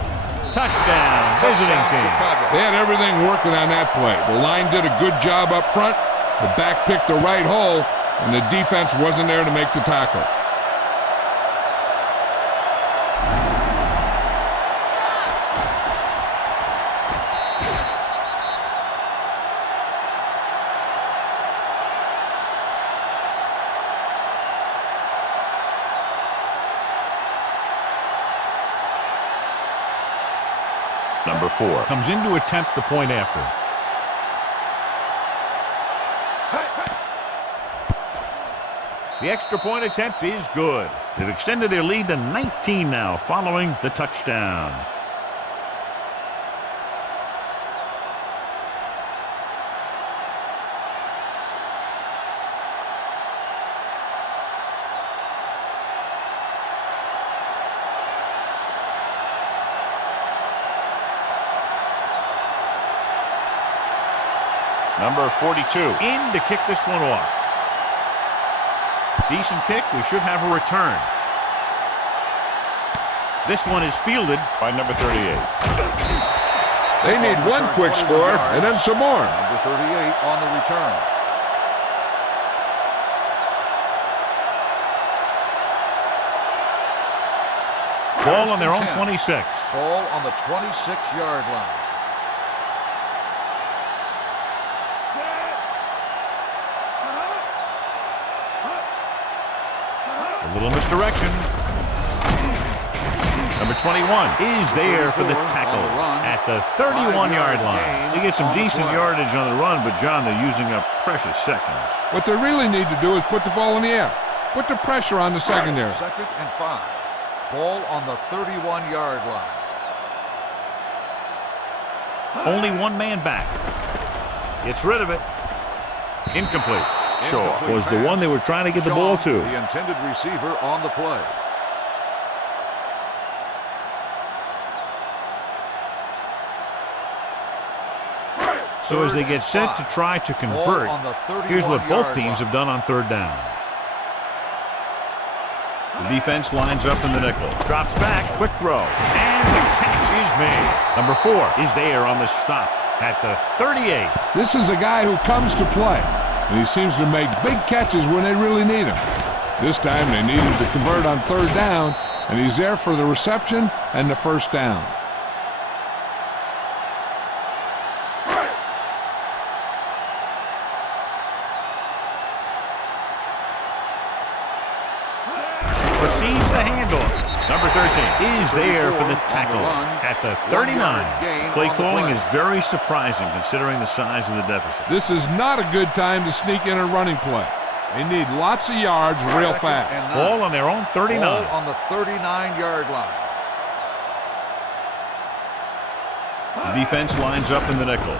Touchdown, visiting team. They had everything working on that play. The line did a good job up front. The back picked the right hole, and the defense wasn't there to make the tackle. Number 4 comes in to attempt the point after. The extra point attempt is good. They've extended their lead to 19 now following the touchdown. Number 42 in to kick this one off. Decent kick. We should have a return. This one is fielded by number 38. They need one quick score and then some more. Number 38 on the return. Ball on their own 26. Ball on the 26-yard line. A little misdirection. Number 21 is there for the tackle at the 31-yard line. They get some decent yardage on the run, but, John, they're using up precious seconds. What they really need to do is put the ball in the air. Put the pressure on the secondary. 2nd and 5. Ball on the 31-yard line. Only one man back. Gets rid of it. Incomplete. Shaw was the one they were trying to get the ball to. The intended receiver on the play. So as they get set to try to convert, here's what both teams have done on third down. The defense lines up in the nickel. Drops back, quick throw, and the catch is made. Number 4 is there on the stop at the 38. This is a guy who comes to play, and he seems to make big catches when they really need him. This time they needed to convert on third down, and he's there for the reception and the first down. Receives the handoff. Number 13 is there for the tackle at the 39. Play calling is very surprising considering the size of the deficit. This is not a good time to sneak in a running play. They need lots of yards real fast. Ball on their own 39. Ball on the 39-yard line. The defense lines up in the nickel.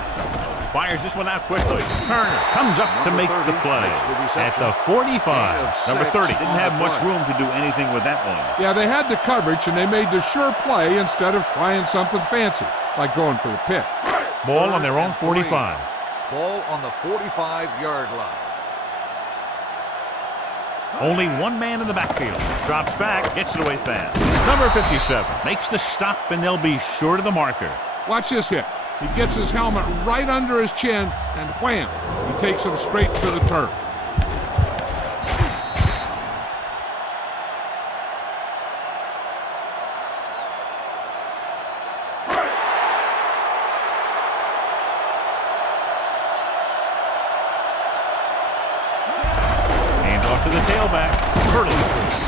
Fires this one out quickly. Turner comes up to make the play at the 45. Number 30 didn't have much room to do anything with that one. Yeah, they had the coverage, and they made the sure play instead of trying something fancy, like going for the pick. Ball on their own 45. Ball on the 45-yard line. Only one man in the backfield. Drops back, gets it away fast. Number 57 makes the stop, and they'll be short of the marker. Watch this hit. He gets his helmet right under his chin, and wham, he takes him straight to the turf. Hand off to the tailback. Hurley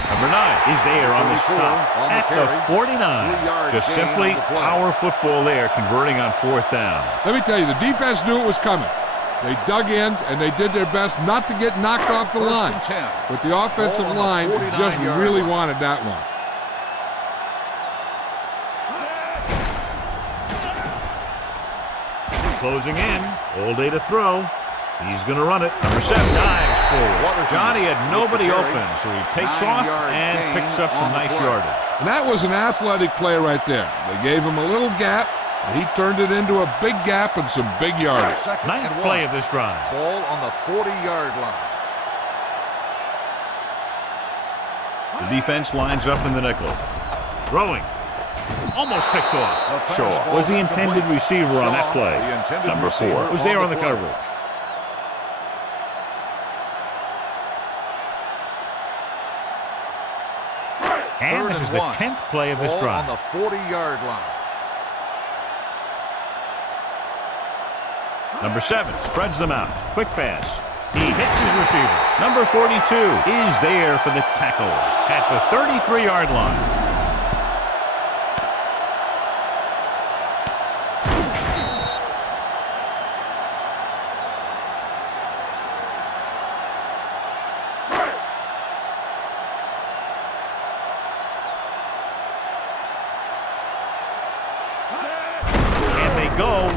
Number 9 is there on the stop at the 49. Just simply power football there, converting on 4th down. Let me tell you, the defense knew it was coming. They dug in, and they did their best not to get knocked off the line. But the offensive line just really wanted that one. Closing in, all day to throw. He's going to run it. Number 7 dives forward. Johnny had nobody open, so he takes off and picks up some nice yardage. And that was an athletic play right there. They gave him a little gap, and he turned it into a big gap and some big yardage. 9th play of this drive. Ball on the 40-yard line. The defense lines up in the nickel. Throwing. Almost picked off. Shaw was the intended receiver on that play. Number 4 was there on the coverage. And this is the 10th play of this drive. On the 40-yard line. Number 7 spreads them out. Quick pass. He hits his receiver. Number 42 is there for the tackle at the 33-yard line.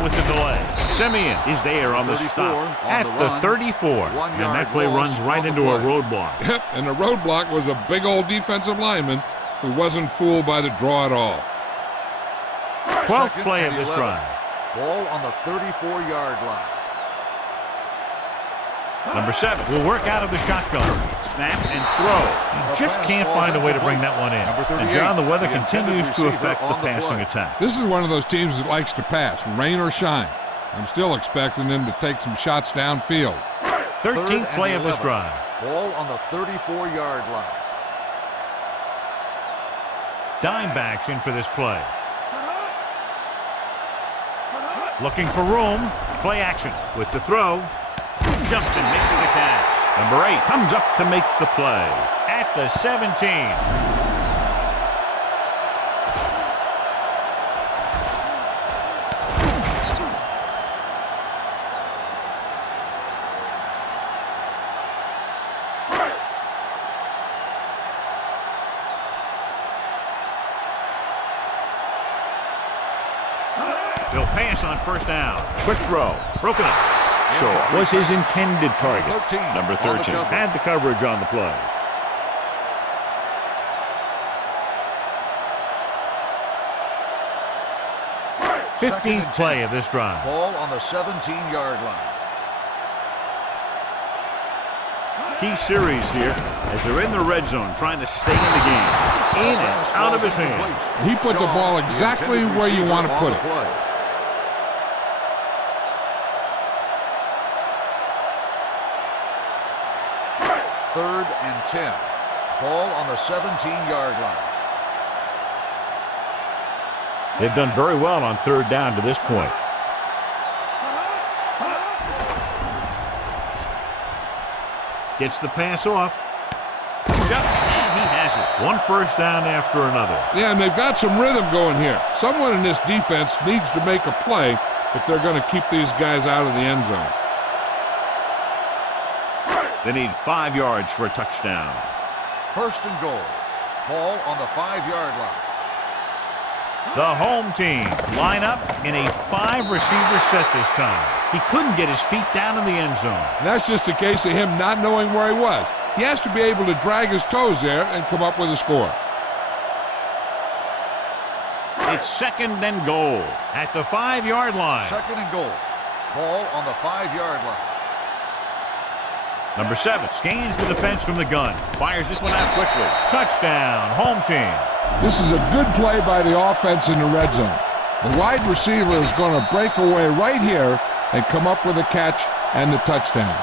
With the delay. Simeon is there on the stop at the 34. And that play runs right into a roadblock. Yep, and the roadblock was a big old defensive lineman who wasn't fooled by the draw at all. 12th play of this drive. Ball on the 34-yard line. Number 7 will work out of the shotgun. Snap and throw. He just can't find a way to bring that one in. And John, the weather continues to affect the passing attack. This is one of those teams that likes to pass, rain or shine. I'm still expecting them to take some shots downfield. 13th play of this drive. Ball on the 34-yard line. Dime backs in for this play. Looking for room. Play action with the throw. Jumps and makes the catch. Number 8 comes up to make the play at the 17. They'll pass on 1st down. Quick throw. Broken up. Shaw was his intended target. Number 13 had the coverage on the play. 15th play of this drive. Ball on the 17-yard line. Key series here as they're in the red zone trying to stay in the game. In and out of his hands. He put the ball exactly where you want to put it. 3rd and 10. Ball on the 17-yard line. They've done very well on 3rd down to this point. Gets the pass off. Jumps, and he has it. 1 first down after another. Yeah, and they've got some rhythm going here. Someone in this defense needs to make a play if they're going to keep these guys out of the end zone. They need 5 yards for a touchdown. 1st and goal. Ball on the 5-yard line. The home team line up in a 5-receiver set this time. He couldn't get his feet down in the end zone. And that's just a case of him not knowing where he was. He has to be able to drag his toes there and come up with a score. It's 2nd and goal at the 5-yard line. 2nd and goal. Ball on the 5-yard line. Number 7 scans the defense from the gun. Fires this one out quickly. Touchdown, home team. This is a good play by the offense in the red zone. The wide receiver is going to break away right here and come up with a catch and the touchdown.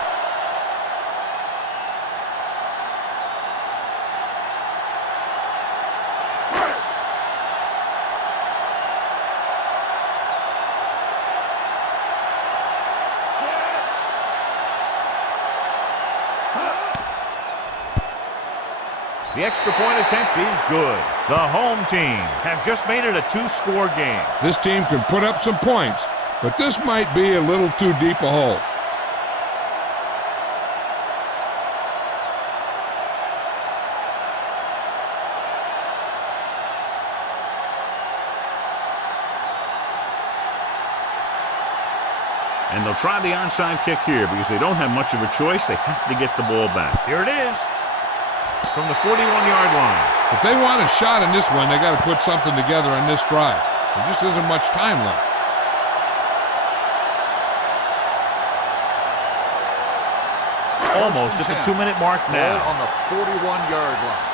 The extra point attempt is good. The home team have just made it a two-score game. This team can put up some points, but this might be a little too deep a hole. And they'll try the onside kick here because they don't have much of a choice. They have to get the ball back. Here it is from the 41-yard line. If they want a shot in this one, they got to put something together on this drive. There just isn't much time left. Almost at the 2-minute mark now. Ball on the 41-yard line.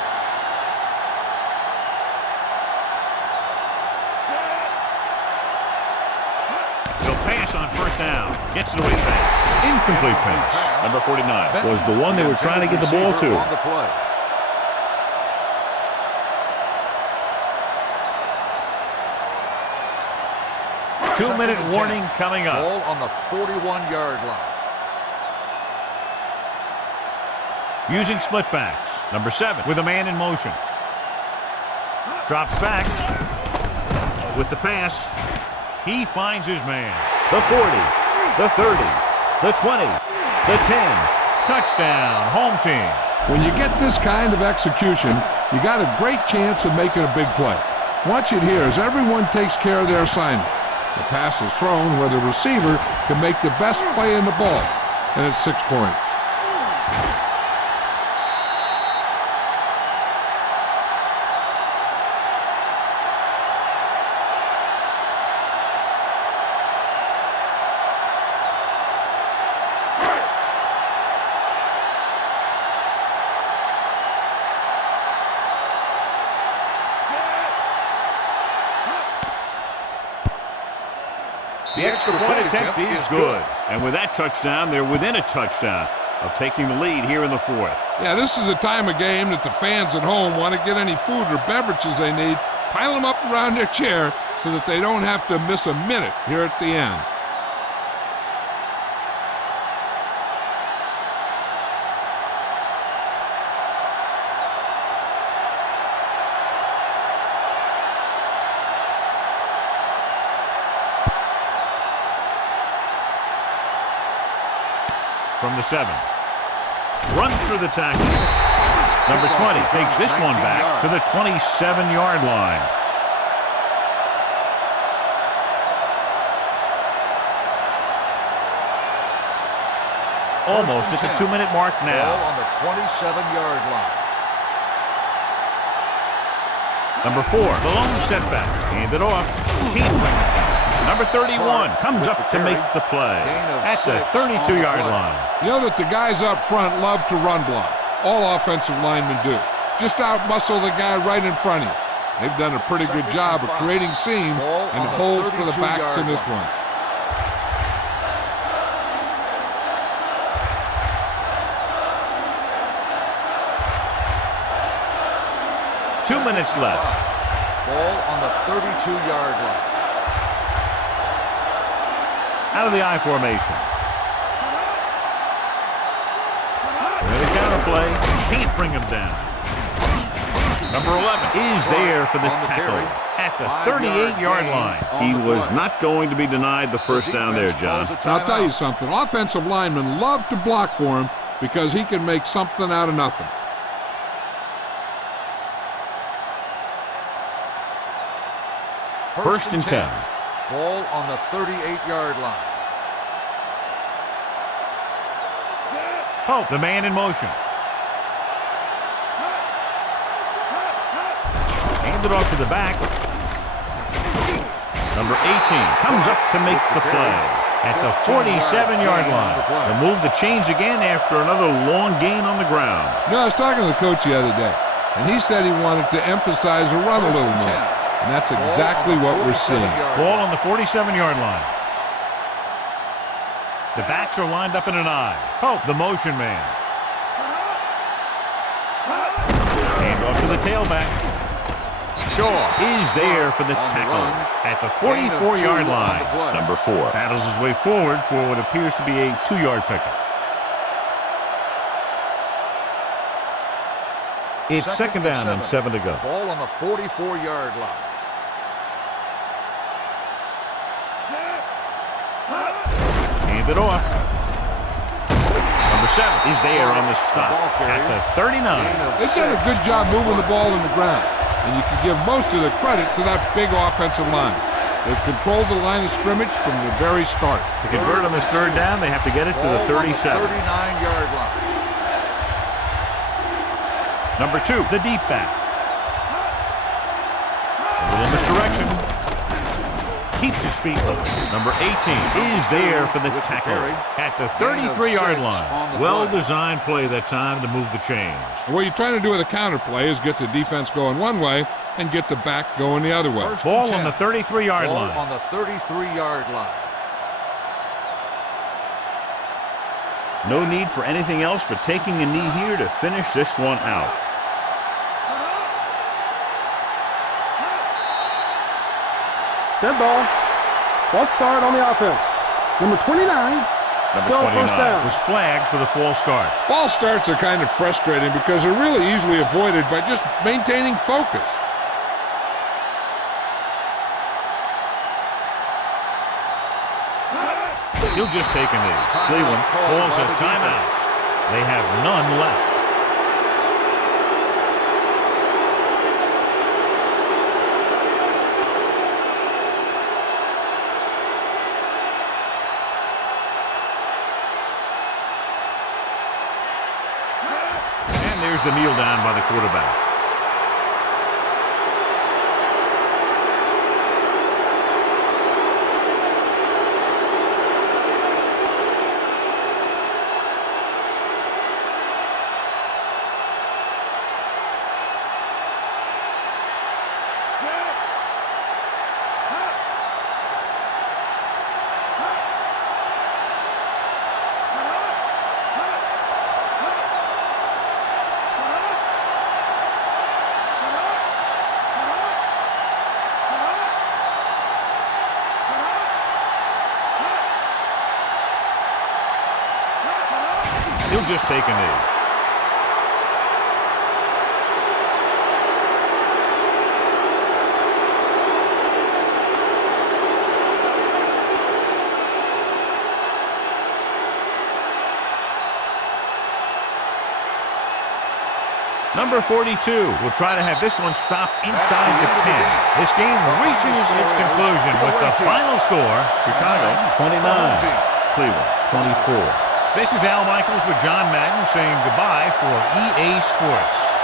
Pass on first down. Gets it away back. Incomplete pass. Number 49 was the one they were trying to get the ball to. On the play. Two-minute warning coming up. Ball on the 41-yard line. Using split backs. Number 7 with a man in motion. Drops back with the pass. He finds his man. The 40, the 30, the 20, the 10. Touchdown, home team. When you get this kind of execution, you got a great chance of making a big play. Watch it here as everyone takes care of their assignment. The pass is thrown where the receiver can make the best play in the ball, and it's 6 points. The extra point attempt is good. And with that touchdown, they're within a touchdown of taking the lead here in the 4th. Yeah, this is a time of game that the fans at home want to get any food or beverages they need, pile them up around their chair so that they don't have to miss a minute here at the end. From the 7. Runs through the tackle. Number 20 takes this one back to the 27-yard line. Almost at the 2-minute mark now. Ball on the 27-yard line. Number 4, the lone setback. Hand it off. Number 31 comes up to make the play at the 32-yard line. You know that the guys up front love to run block. All offensive linemen do. Just out-muscle the guy right in front of you. They've done a pretty good job of creating seams and holes for the backs in this one. Two minutes left. Ball on the 32-yard line. Out of the I formation. With a counterplay, can't bring him down. Number 11 is there for the tackle at the 38-yard line. He was not going to be denied the first down there, John. I'll tell you something. Offensive linemen love to block for him because he can make something out of nothing. First and 10. Ball on the 38-yard line. Pope, the man in motion. Handed off to the back. Number 18 comes up to make the play at the 47-yard line. The move to change again after another long gain on the ground. You know, I was talking to the coach the other day, and he said he wanted to emphasize the run a little more. And that's exactly what we're seeing. Ball on the 47-yard line. The backs are lined up in an I. Pope, the motion man. Hand off to the tailback. Shaw is there for the tackle at the 44-yard line. Number 4 paddles his way forward for what appears to be a 2-yard pickup. It's second down and 7 to go. Ball on the 44-yard line. Hand it off. Number 7 is there on the stop at the 39. They've done a good job moving the ball in the ground, and you can give most of the credit to that big offensive line. They've controlled the line of scrimmage from the very start. To convert on this third down, they have to get it to the 37. 39-yard line. Number 2, the deep back. A little misdirection. Keeps his feet low. Number 18 is there for the tackle at the 33-yard line. Well-designed play that time to move the chains. And what you're trying to do with a counter play is get the defense going one way and get the back going the other way. Ball on the 33-yard Ball line. on the 33-yard line. No need for anything else but taking a knee here to finish this one out. Dead ball. False start on the offense. Number 29. Number Still 29 first down. was flagged for the false start. False starts are kind of frustrating because they're really easily avoided by just maintaining focus. He'll just take a knee. Cleveland calls a timeout. They have none left. And there's the kneel down by the quarterback. He'll just take a knee. Number 42 will try to have this one stop inside the 10. This game reaches its conclusion with the final score, Chicago 29, Cleveland 24. This is Al Michaels with John Madden saying goodbye for EA Sports.